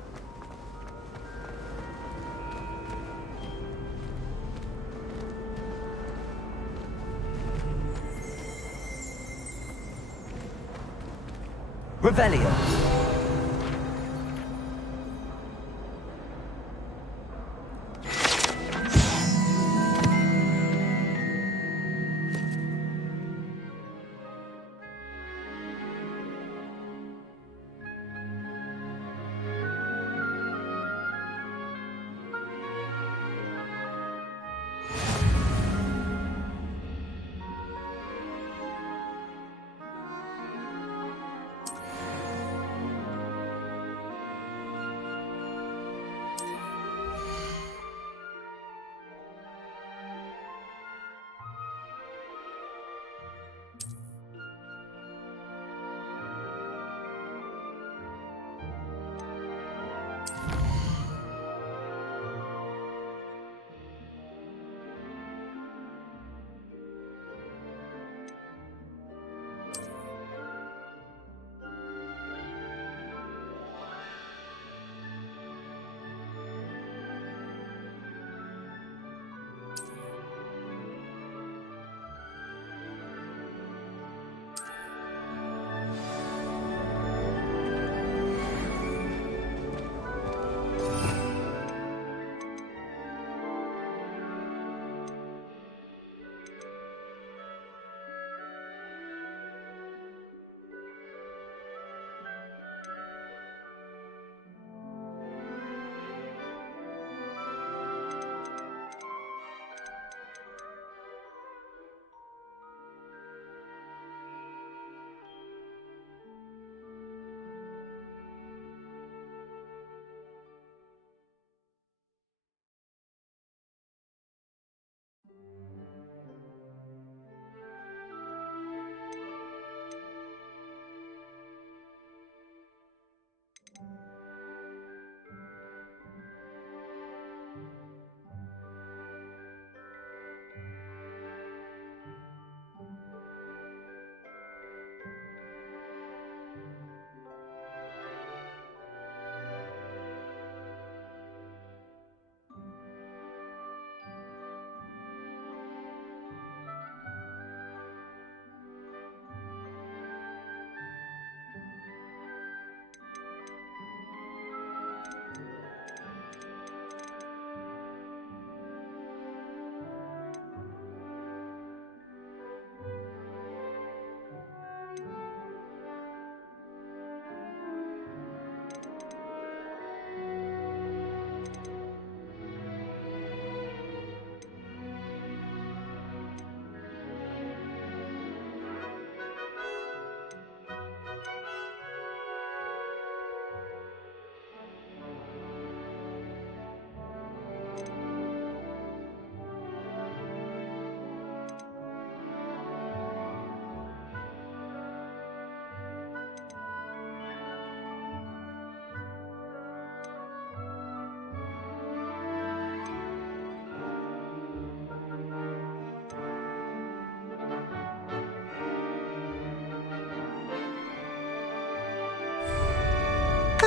Revelio.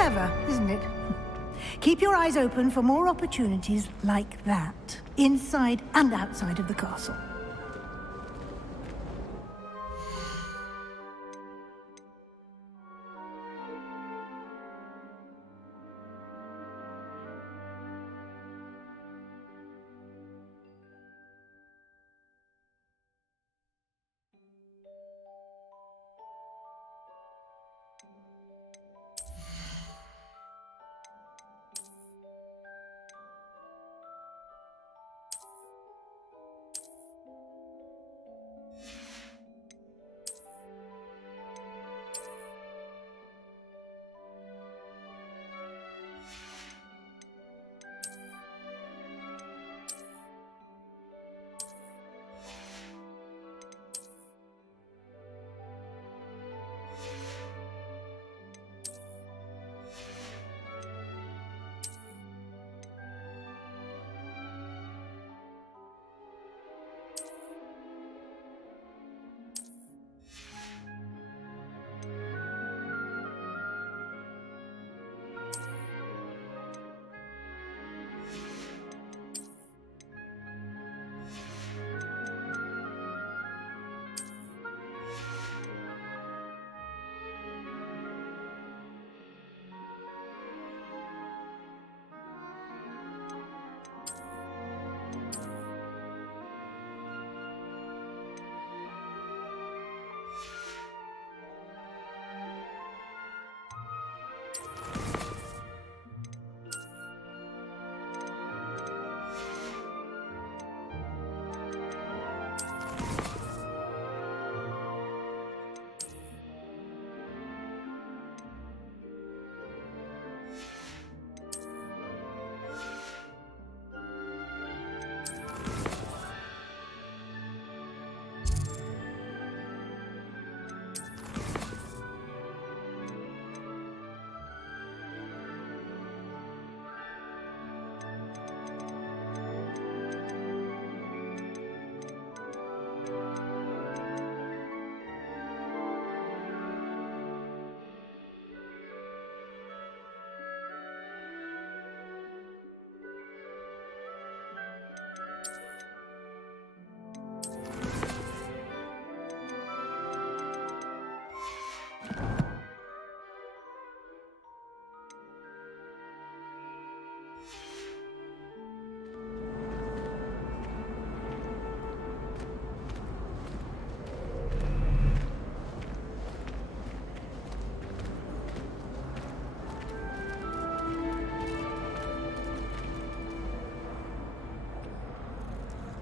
Clever, isn't it? Keep your eyes open for more opportunities like that, inside and outside of the castle.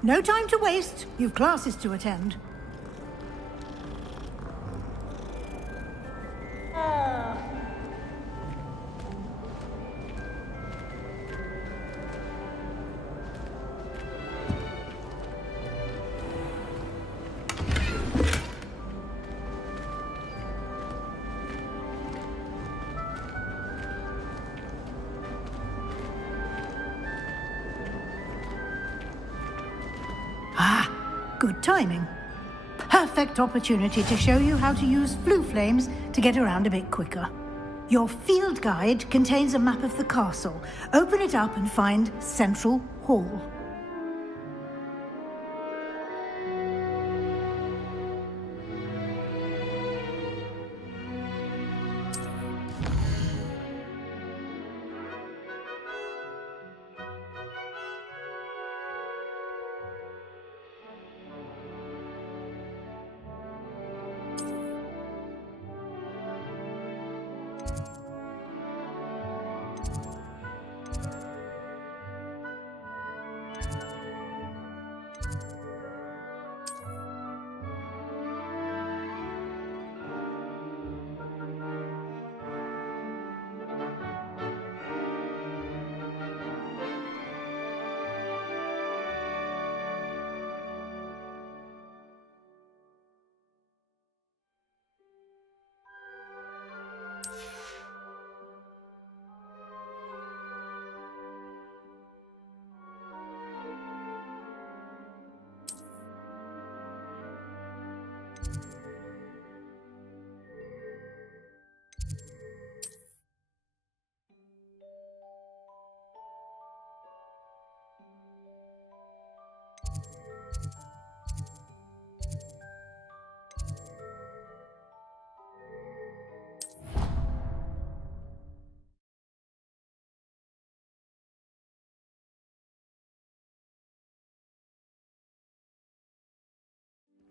No time to waste. You've classes to attend. Good timing. Perfect opportunity to show you how to use flue flames to get around a bit quicker. Your field guide contains a map of the castle. Open it up and find Central Hall.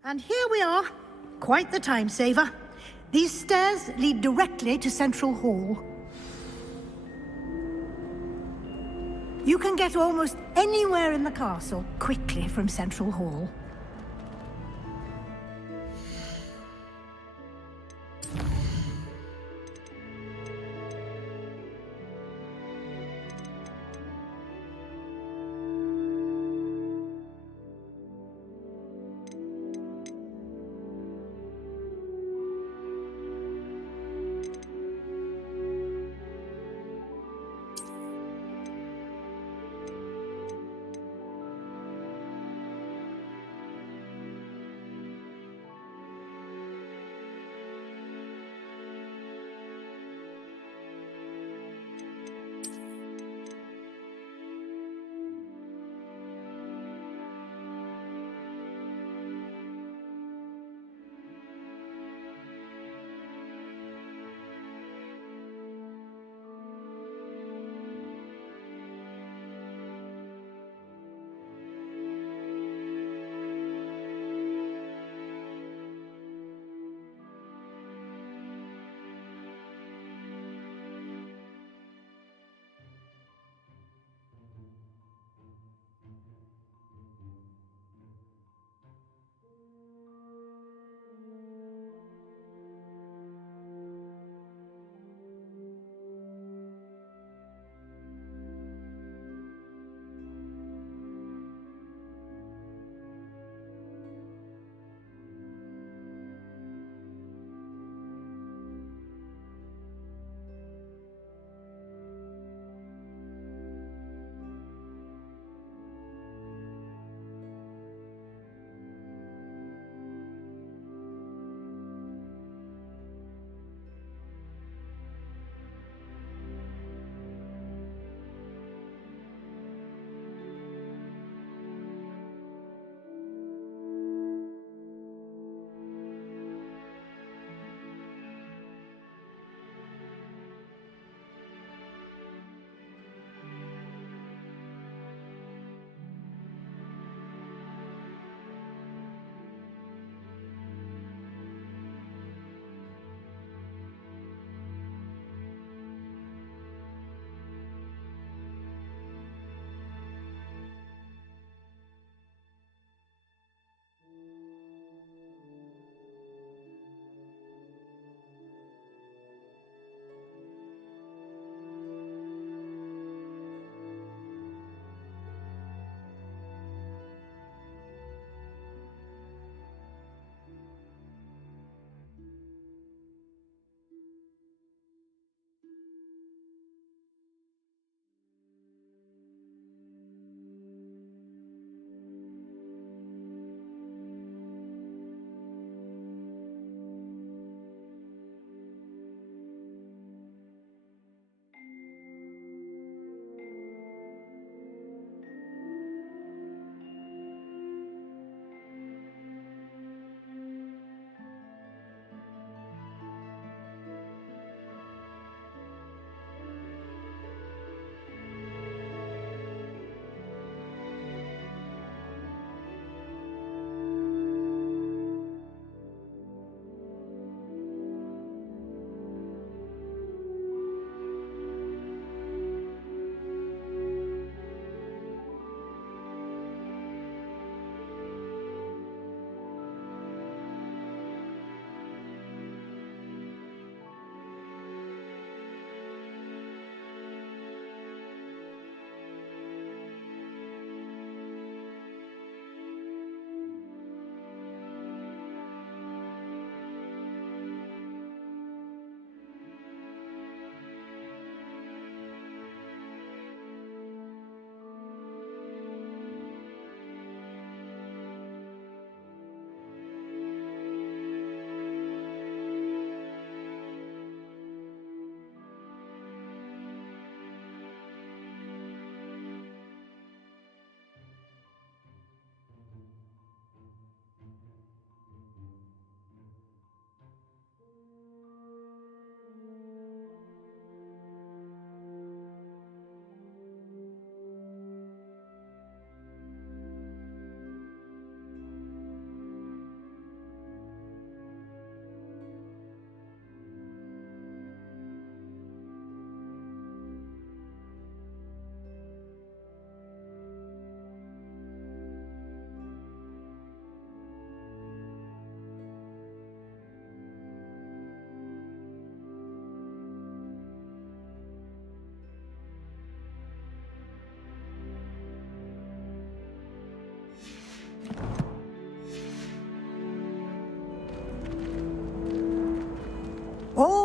And here we are. Quite the time saver. These stairs lead directly to Central Hall. You can get almost anywhere in the castle quickly from Central Hall.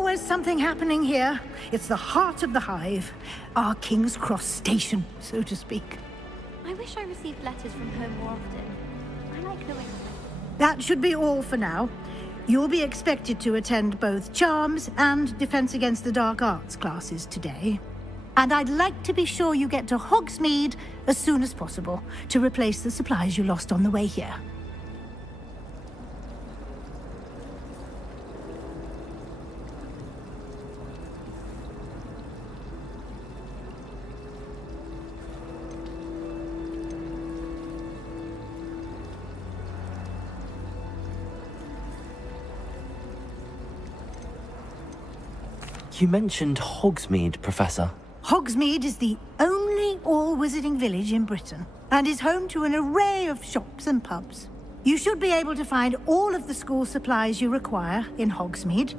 always something happening here. It's the heart of the hive. Our King's Cross station, so to speak. I wish I received letters from her more often. I like knowing. That should be all for now. You'll be expected to attend both Charms and Defense Against the Dark Arts classes today. And I'd like to be sure you get to Hogsmeade as soon as possible to replace the supplies you lost on the way here. You mentioned Hogsmeade, Professor. Hogsmeade is the only all-wizarding village in Britain and is home to an array of shops and pubs. You should be able to find all of the school supplies you require in Hogsmeade.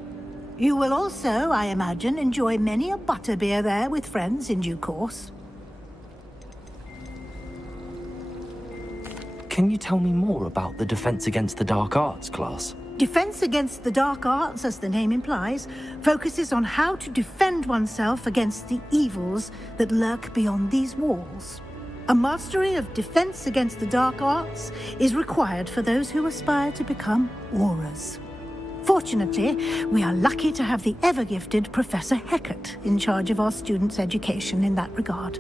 You will also, I imagine, enjoy many a butterbeer there with friends in due course. Can you tell me more about the Defense Against the Dark Arts class? Defense Against the Dark Arts, as the name implies, focuses on how to defend oneself against the evils that lurk beyond these walls. A mastery of Defense Against the Dark Arts is required for those who aspire to become Aurors. Fortunately, we are lucky to have the ever-gifted Professor Hecat in charge of our students' education in that regard.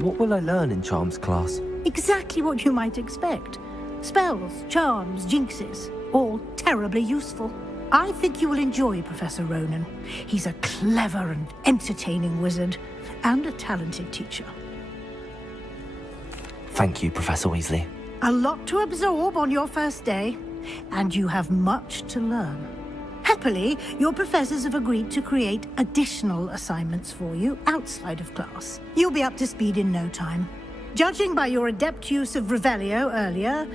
What will I learn in Charms class? Exactly what you might expect. Spells, charms, jinxes, all terribly useful. I think you will enjoy Professor Ronan. He's a clever and entertaining wizard, and a talented teacher. Thank you, Professor Weasley. A lot to absorb on your first day, and you have much to learn. Happily, your professors have agreed to create additional assignments for you outside of class. You'll be up to speed in no time. Judging by your adept use of Revelio earlier,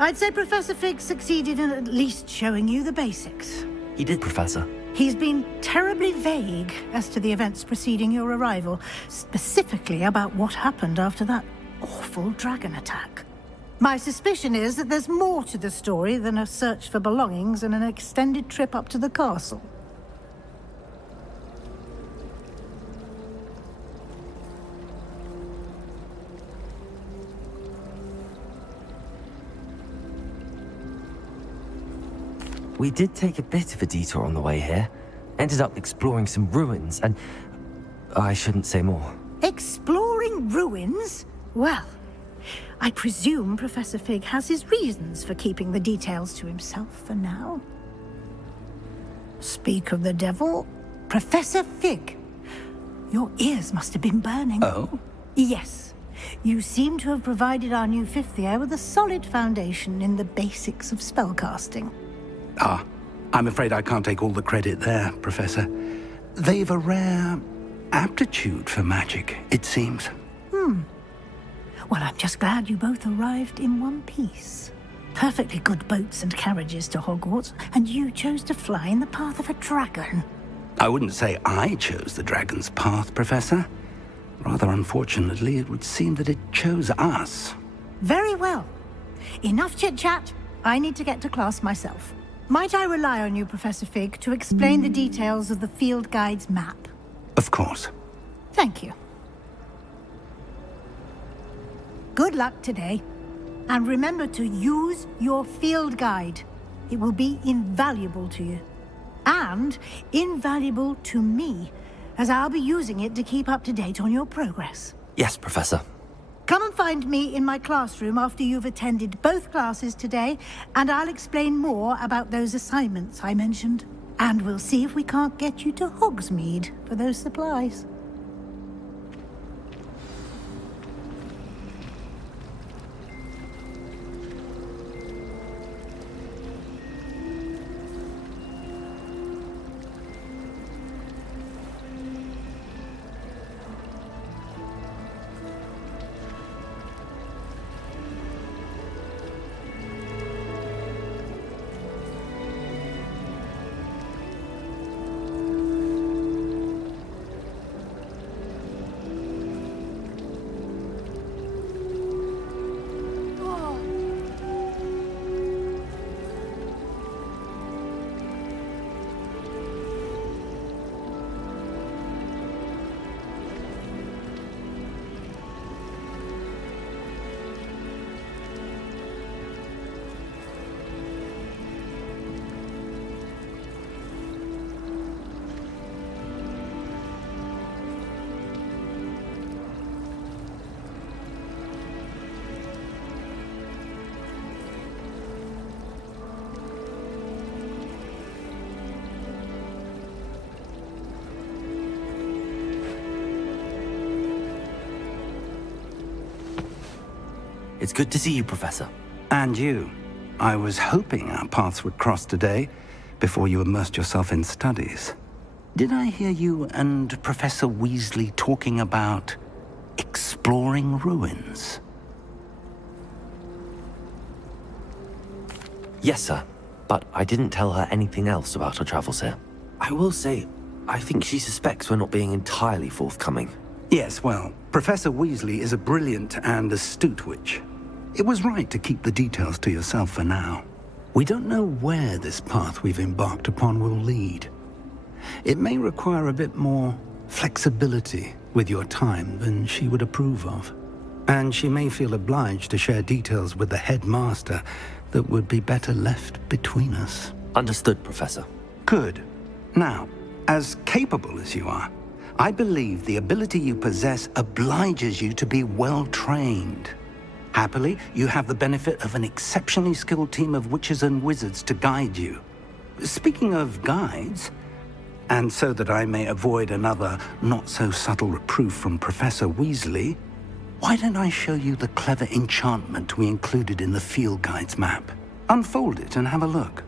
I'd say Professor Fig succeeded in at least showing you the basics. He did, Professor. He's been terribly vague as to the events preceding your arrival, specifically about what happened after that awful dragon attack. My suspicion is that there's more to the story than a search for belongings and an extended trip up to the castle. We did take a bit of a detour on the way here. Ended up exploring some ruins, and I shouldn't say more. Exploring ruins? Well, I presume Professor Fig has his reasons for keeping the details to himself for now. Speak of the devil, Professor Fig. Your ears must have been burning. Oh? Yes. You seem to have provided our new fifth year with a solid foundation in the basics of spellcasting. Ah, I'm afraid I can't take all the credit there, Professor. They've a rare aptitude for magic, it seems. Well, I'm just glad you both arrived in one piece. Perfectly good boats and carriages to Hogwarts, and you chose to fly in the path of a dragon. I wouldn't say I chose the dragon's path, Professor. Rather unfortunately, it would seem that it chose us. Very well. Enough chit-chat. I need to get to class myself. Might I rely on you, Professor Fig, to explain the details of the field guide's map? Of course. Thank you. Good luck today. And remember to use your field guide. It will be invaluable to you. And invaluable to me, as I'll be using it to keep up to date on your progress. Yes, Professor. Come and find me in my classroom after you've attended both classes today, and I'll explain more about those assignments I mentioned. And we'll see if we can't get you to Hogsmeade for those supplies. It's good to see you, Professor. And you. I was hoping our paths would cross today, before you immersed yourself in studies. Did I hear you and Professor Weasley talking about exploring ruins? Yes, sir. But I didn't tell her anything else about her travels here. I will say, I think she suspects we're not being entirely forthcoming. Yes, well, Professor Weasley is a brilliant and astute witch. It was right to keep the details to yourself for now. We don't know where this path we've embarked upon will lead. It may require a bit more flexibility with your time than she would approve of. And she may feel obliged to share details with the headmaster that would be better left between us. Understood, Professor. Good. Now, as capable as you are, I believe the ability you possess obliges you to be well-trained. Happily, you have the benefit of an exceptionally skilled team of witches and wizards to guide you. Speaking of guides, and so that I may avoid another not-so-subtle reproof from Professor Weasley, why don't I show you the clever enchantment we included in the field guide's map? Unfold it and have a look.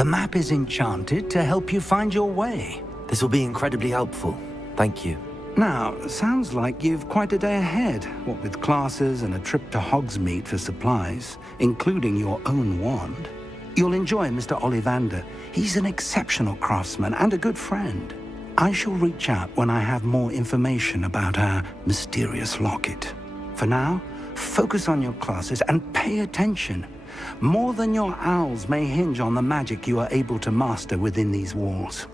The map is enchanted to help you find your way. This will be incredibly helpful. Thank you. Now, sounds like you've quite a day ahead, what with classes and a trip to Hogsmeade for supplies, including your own wand. You'll enjoy Mr. Ollivander. He's an exceptional craftsman and a good friend. I shall reach out when I have more information about our mysterious locket. For now, focus on your classes and pay attention. More than your owls may hinge on the magic you are able to master within these walls.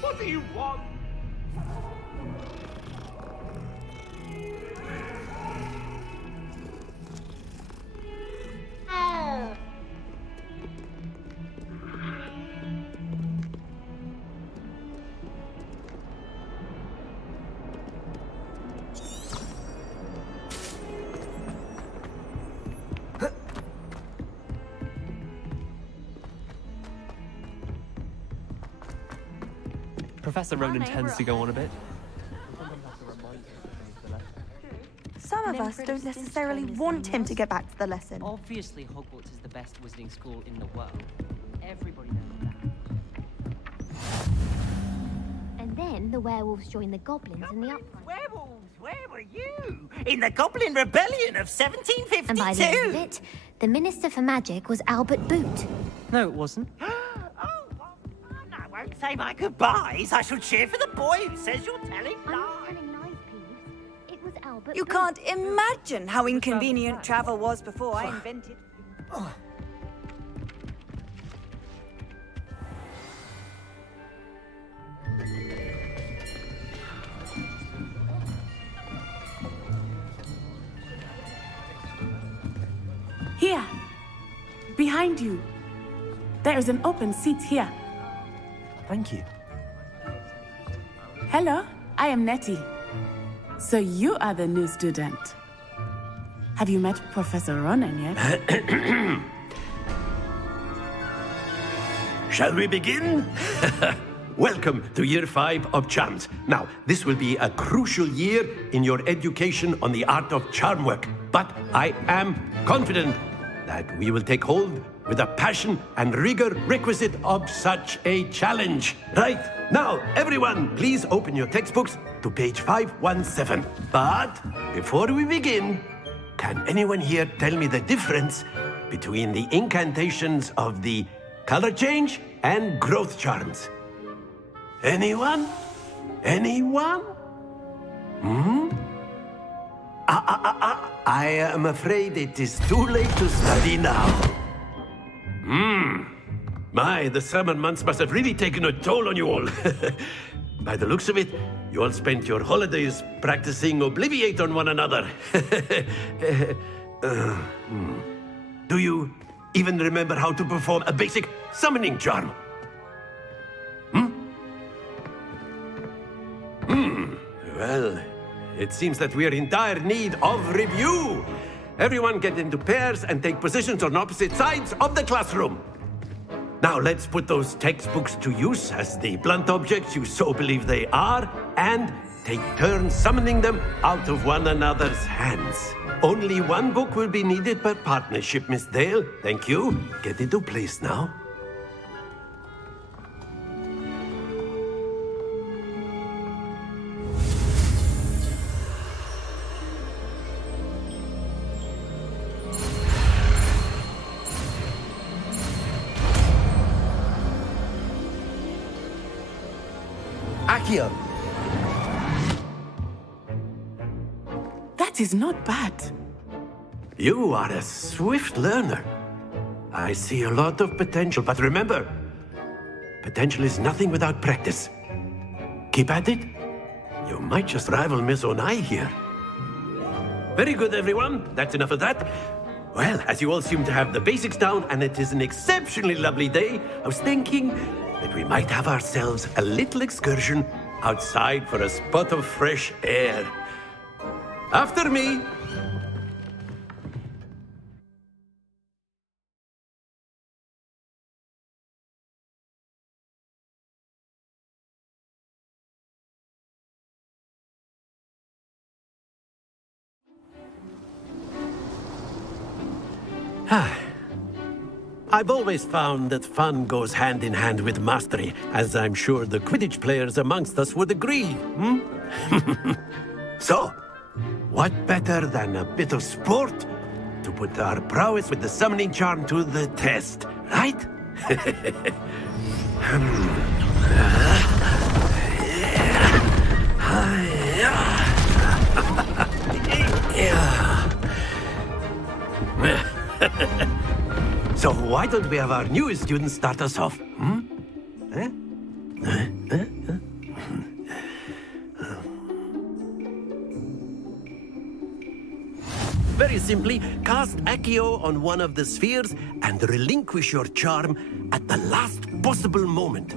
What do you want? Professor Ronan tends to go on a bit. Some of us don't necessarily want him to get back to the lesson. Obviously, Hogwarts is the best wizarding school in the world. Everybody knows that. And then the werewolves joined the goblins in the uprising. Werewolves, where were you? In the Goblin Rebellion of 1752! And by the end of it, the Minister for Magic was Albert Boot. No, it wasn't. I won't say my goodbyes. I shall cheer for the boy who says you're telling lies. I'm not telling lies, Peeves. It was Albert You Boot. can't imagine how inconvenient travel was before I invented. Here. Behind you. There is an open seat here. Thank you. Hello, I am Nettie. So you are the new student. Have you met Professor Ronan yet? Shall we begin? Welcome to Year 5 of Charms. Now, this will be a crucial year in your education on the art of charm work. But I am confident that we will take hold with the passion and rigor requisite of such a challenge. Right, now, everyone, please open your textbooks to page 517. But before we begin, can anyone here tell me the difference between the incantations of the color change and growth charms? Anyone? Anyone? I am afraid it is too late to study now. My, the summer months must have really taken a toll on you all. By the looks of it, you all spent your holidays practicing Obliviate on one another. Do you even remember how to perform a basic summoning charm? Well, it seems that we are in dire need of review. Everyone get into pairs and take positions on opposite sides of the classroom. Now let's put those textbooks to use as the blunt objects you so believe they are, and take turns summoning them out of one another's hands. Only one book will be needed per partnership, Miss Dale. Thank you. Get into place now. Accio. That is not bad. You are a swift learner. I see a lot of potential, but remember, potential is nothing without practice. Keep at it. You might just rival Miss Onai here. Very good, everyone. That's enough of that. Well, as you all seem to have the basics down, and it is an exceptionally lovely day, I was thinking that we might have ourselves a little excursion outside for a spot of fresh air. After me. I've always found that fun goes hand in hand with mastery, as I'm sure the Quidditch players amongst us would agree. So, what better than a bit of sport to put our prowess with the summoning charm to the test, right? So why don't we have our newest student start us off? Eh? Very simply, cast Accio on one of the spheres and relinquish your charm at the last possible moment.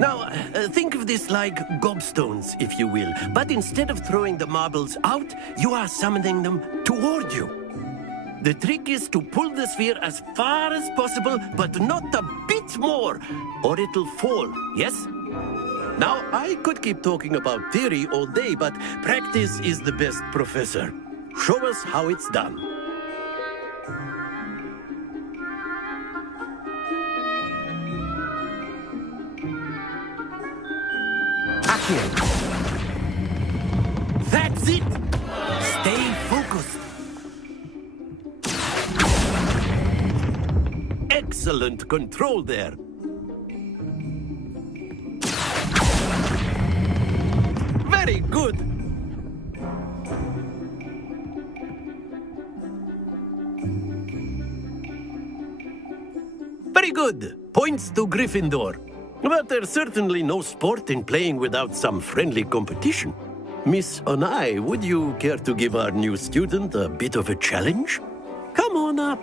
Now, think of this like gobstones, if you will, but instead of throwing the marbles out, you are summoning them toward you. The trick is to pull the sphere as far as possible, but not a bit more, or it'll fall, yes? Now, I could keep talking about theory all day, but practice is the best professor. Show us how it's done. Accio. That's it! Stay focused. Excellent control there. Very good. Very good. Points to Gryffindor. But there's certainly no sport in playing without some friendly competition. Miss Onai, would you care to give our new student a bit of a challenge? Come on up.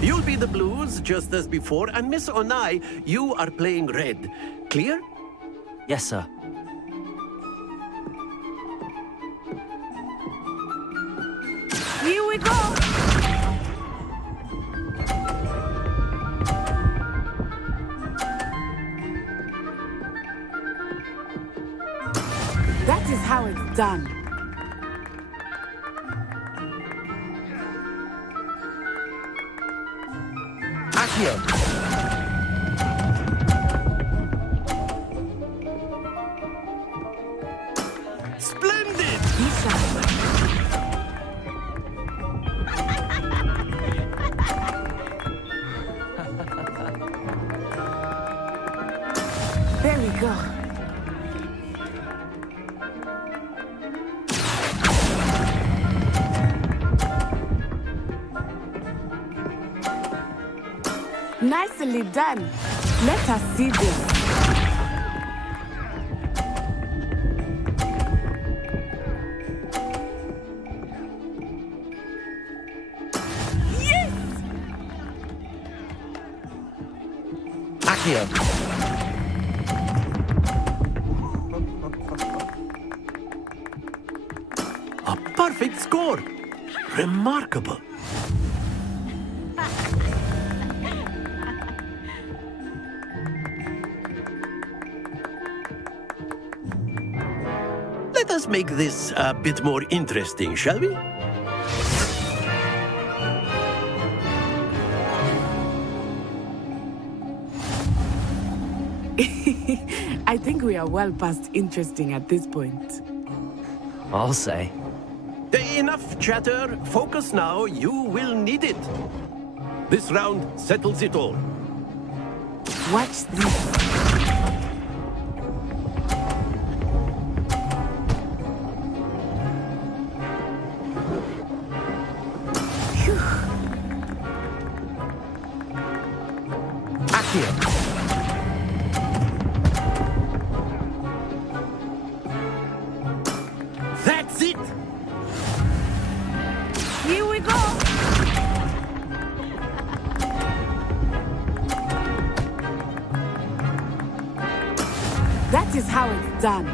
You'll be the blues, just as before, and Miss Onai, you are playing red. Clear? Yes, sir. Here we go! That is how it's done. Accio. Splendid! There we go. Nicely done. Let us see this. Accio. A perfect score. Remarkable. Let us make this a bit more interesting, shall we? I think we are well past interesting at this point. I'll say. Enough chatter. Focus now. You will need it. This round settles it all. Watch this. Accio. That's it! Here we go! That is how it's done.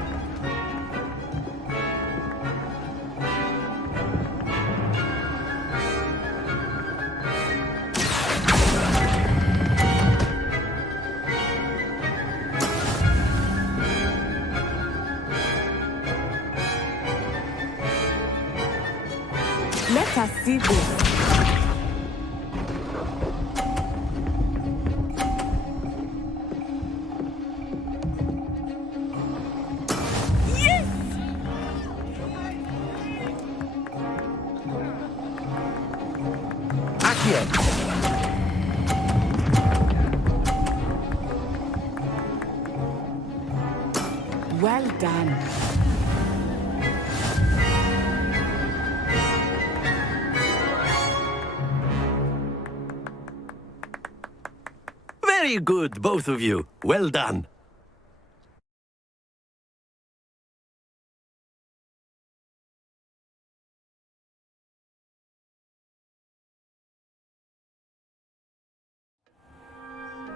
Let us see this. Accio. Well done. Very good, both of you. Well done.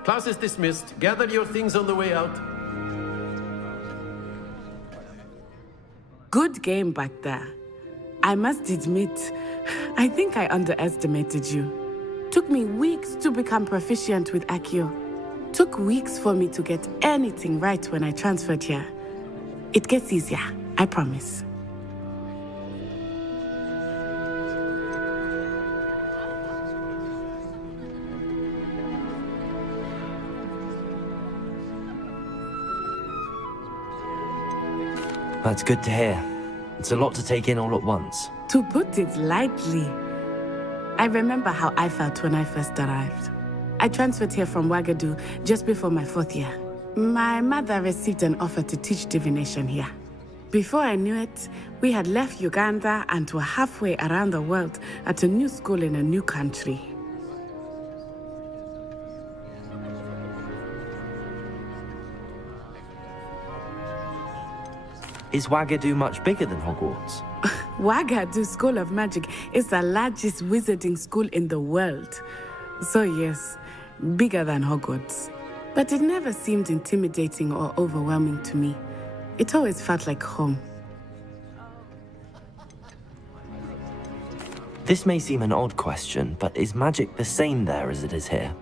Class is dismissed. Gather your things on the way out. Good game back there. I must admit, I think I underestimated you. Took me weeks to become proficient with Accio. Took weeks for me to get anything right when I transferred here. It gets easier, I promise. That's good to hear. It's a lot to take in all at once. To put it lightly, I remember how I felt when I first arrived. I transferred here from Wagadu just before my 4th year. My mother received an offer to teach divination here. Before I knew it, we had left Uganda and were halfway around the world at a new school in a new country. Is Wagadu much bigger than Hogwarts? Wagadu School of Magic is the largest wizarding school in the world. So yes, bigger than Hogwarts. But it never seemed intimidating or overwhelming to me. It always felt like home. This may seem an odd question, but is magic the same there as it is here?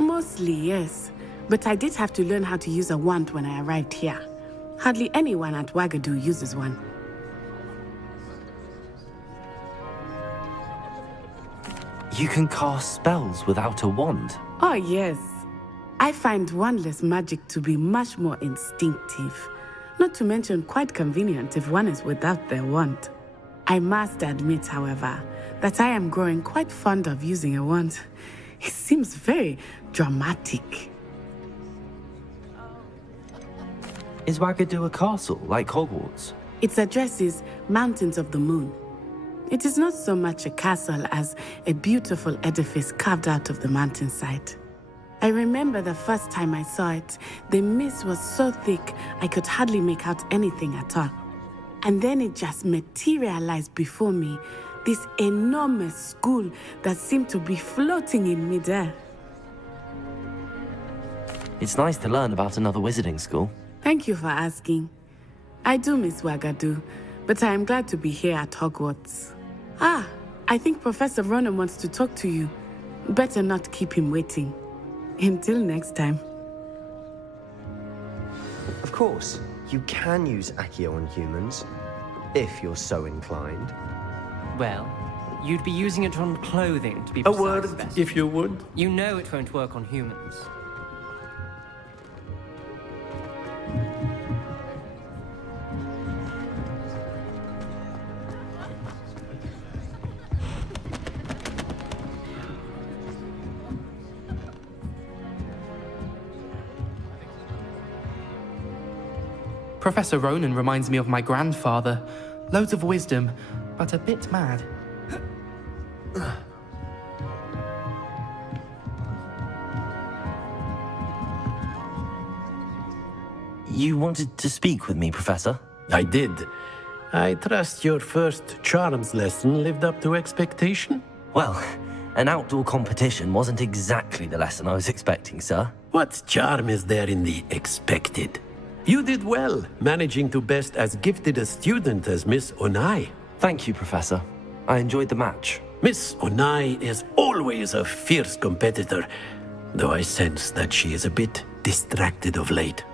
Mostly, yes. But I did have to learn how to use a wand when I arrived here. Hardly anyone at Wagadu uses one. You can cast spells without a wand? Oh, yes. I find wandless magic to be much more instinctive. Not to mention quite convenient if one is without their wand. I must admit, however, that I am growing quite fond of using a wand. It seems very dramatic. Is Wagadu a castle, like Hogwarts? Its address is Mountains of the Moon. It is not so much a castle as a beautiful edifice carved out of the mountainside. I remember the first time I saw it, the mist was so thick I could hardly make out anything at all. And then it just materialized before me, this enormous school that seemed to be floating in midair. It's nice to learn about another wizarding school. Thank you for asking. I do miss Wagadu, but I am glad to be here at Hogwarts. Ah, I think Professor Ronan wants to talk to you. Better not keep him waiting. Until next time. Of course, you can use Accio on humans, if you're so inclined. Well, you'd be using it on clothing, to be A precise. word, Best. if you would. You know it won't work on humans. Professor Ronan reminds me of my grandfather. Loads of wisdom, but a bit mad. You wanted to speak with me, Professor? I did. I trust your first charms lesson lived up to expectation? Well, an outdoor competition wasn't exactly the lesson I was expecting, sir. What charm is there in the expected? You did well, managing to best as gifted a student as Miss Onai. Thank you, Professor. I enjoyed the match. Miss Onai is always a fierce competitor, though I sense that she is a bit distracted of late.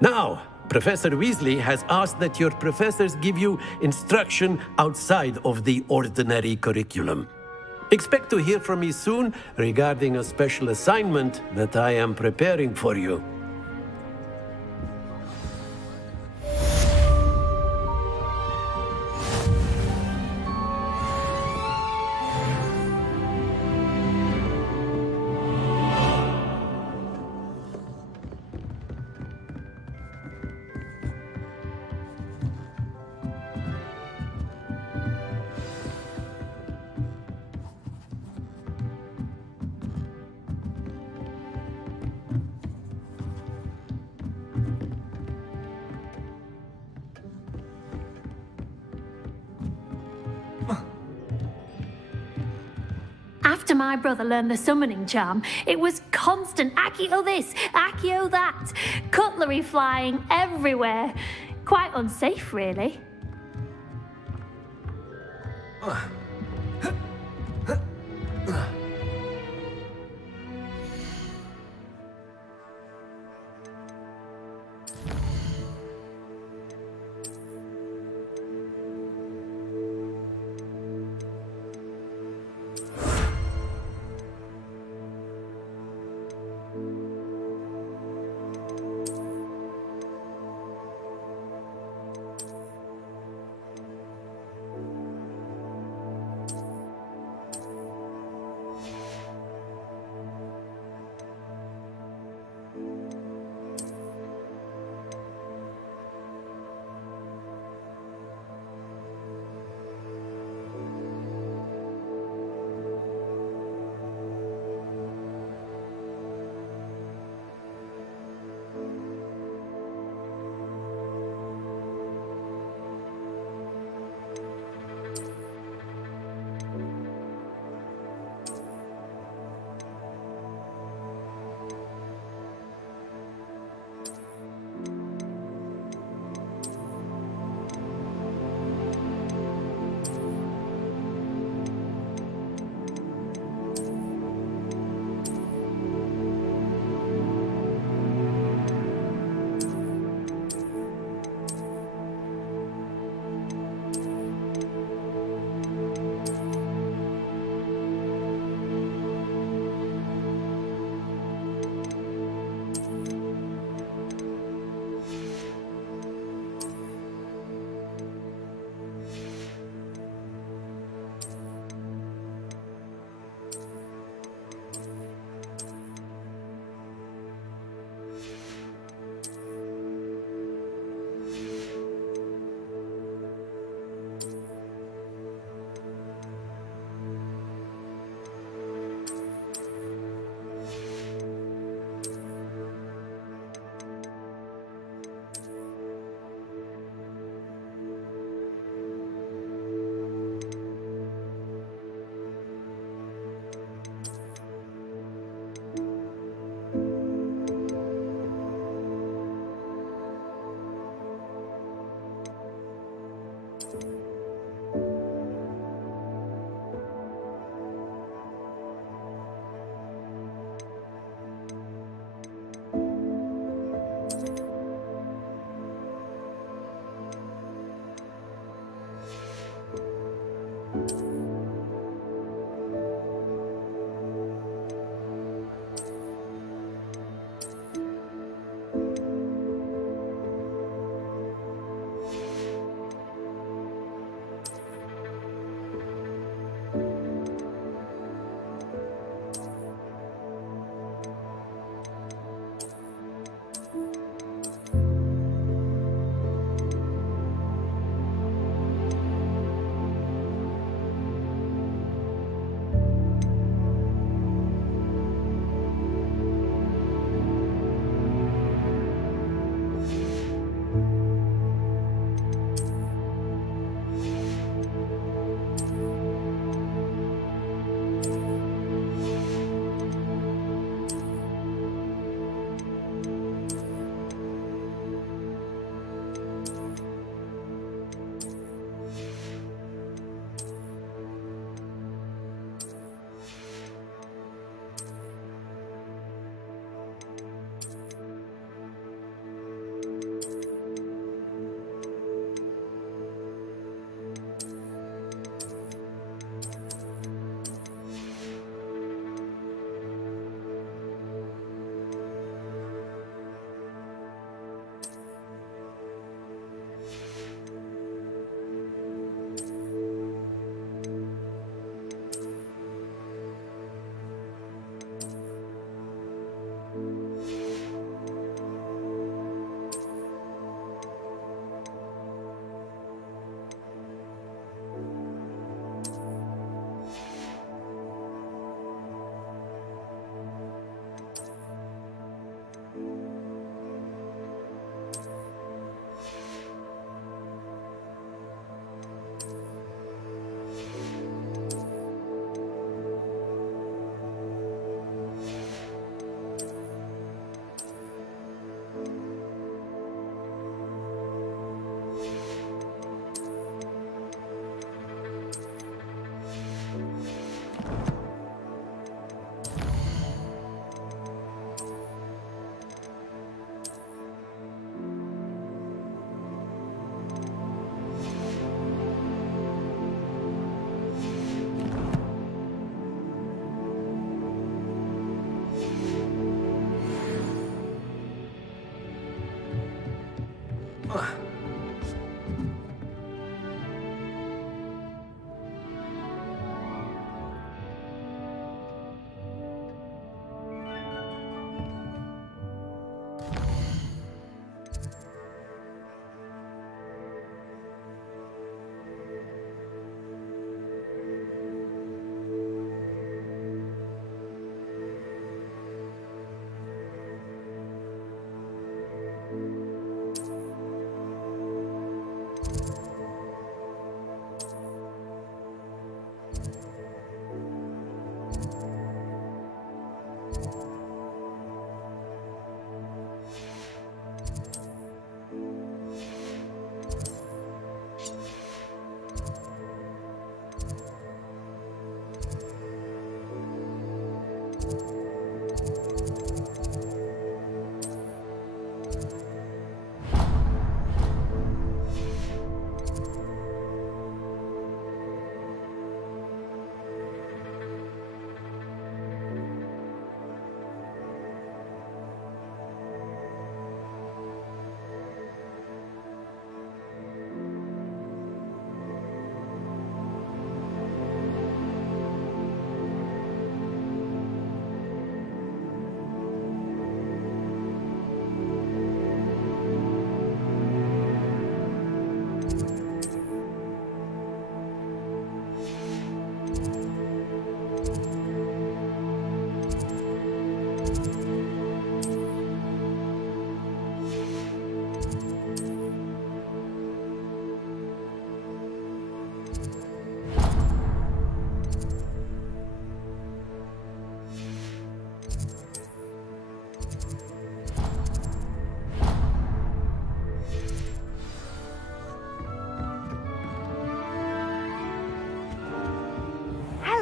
Now, Professor Weasley has asked that your professors give you instruction outside of the ordinary curriculum. Expect to hear from me soon regarding a special assignment that I am preparing for you. After my brother learned the summoning charm, it was constant Accio this, Accio that, cutlery flying everywhere. Quite unsafe, really.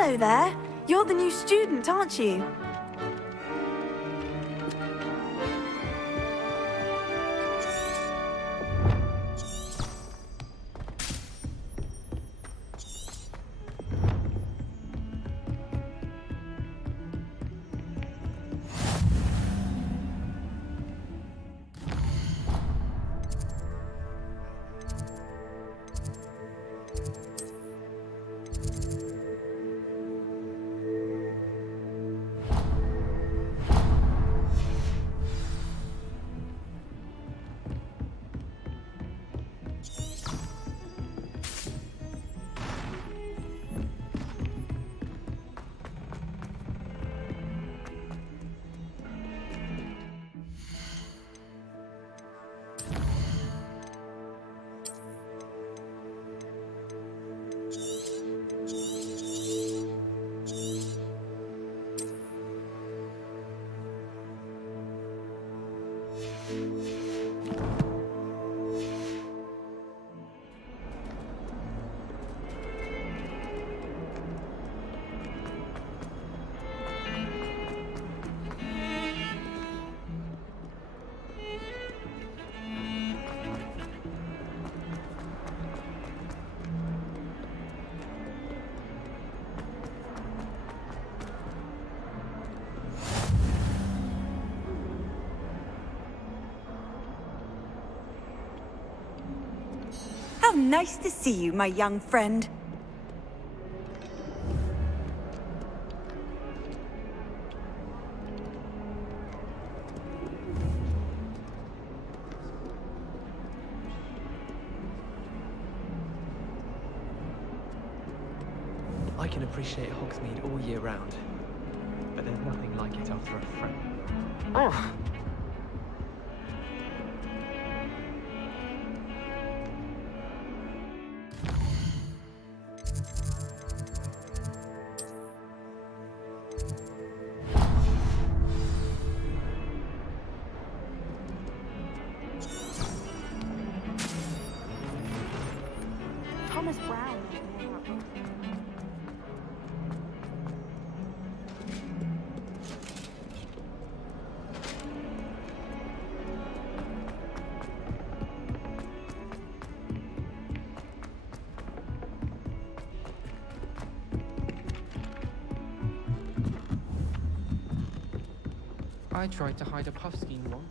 Hello there. You're the new student, aren't you? How nice to see you, my young friend. I can appreciate Hogsmeade all year round, but there's nothing like it after a friend. Oh! Thomas Brown knows more about books. I tried to hide a Puffskein one.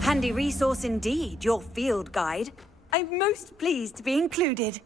Handy resource indeed, your field guide. I'm most pleased to be included.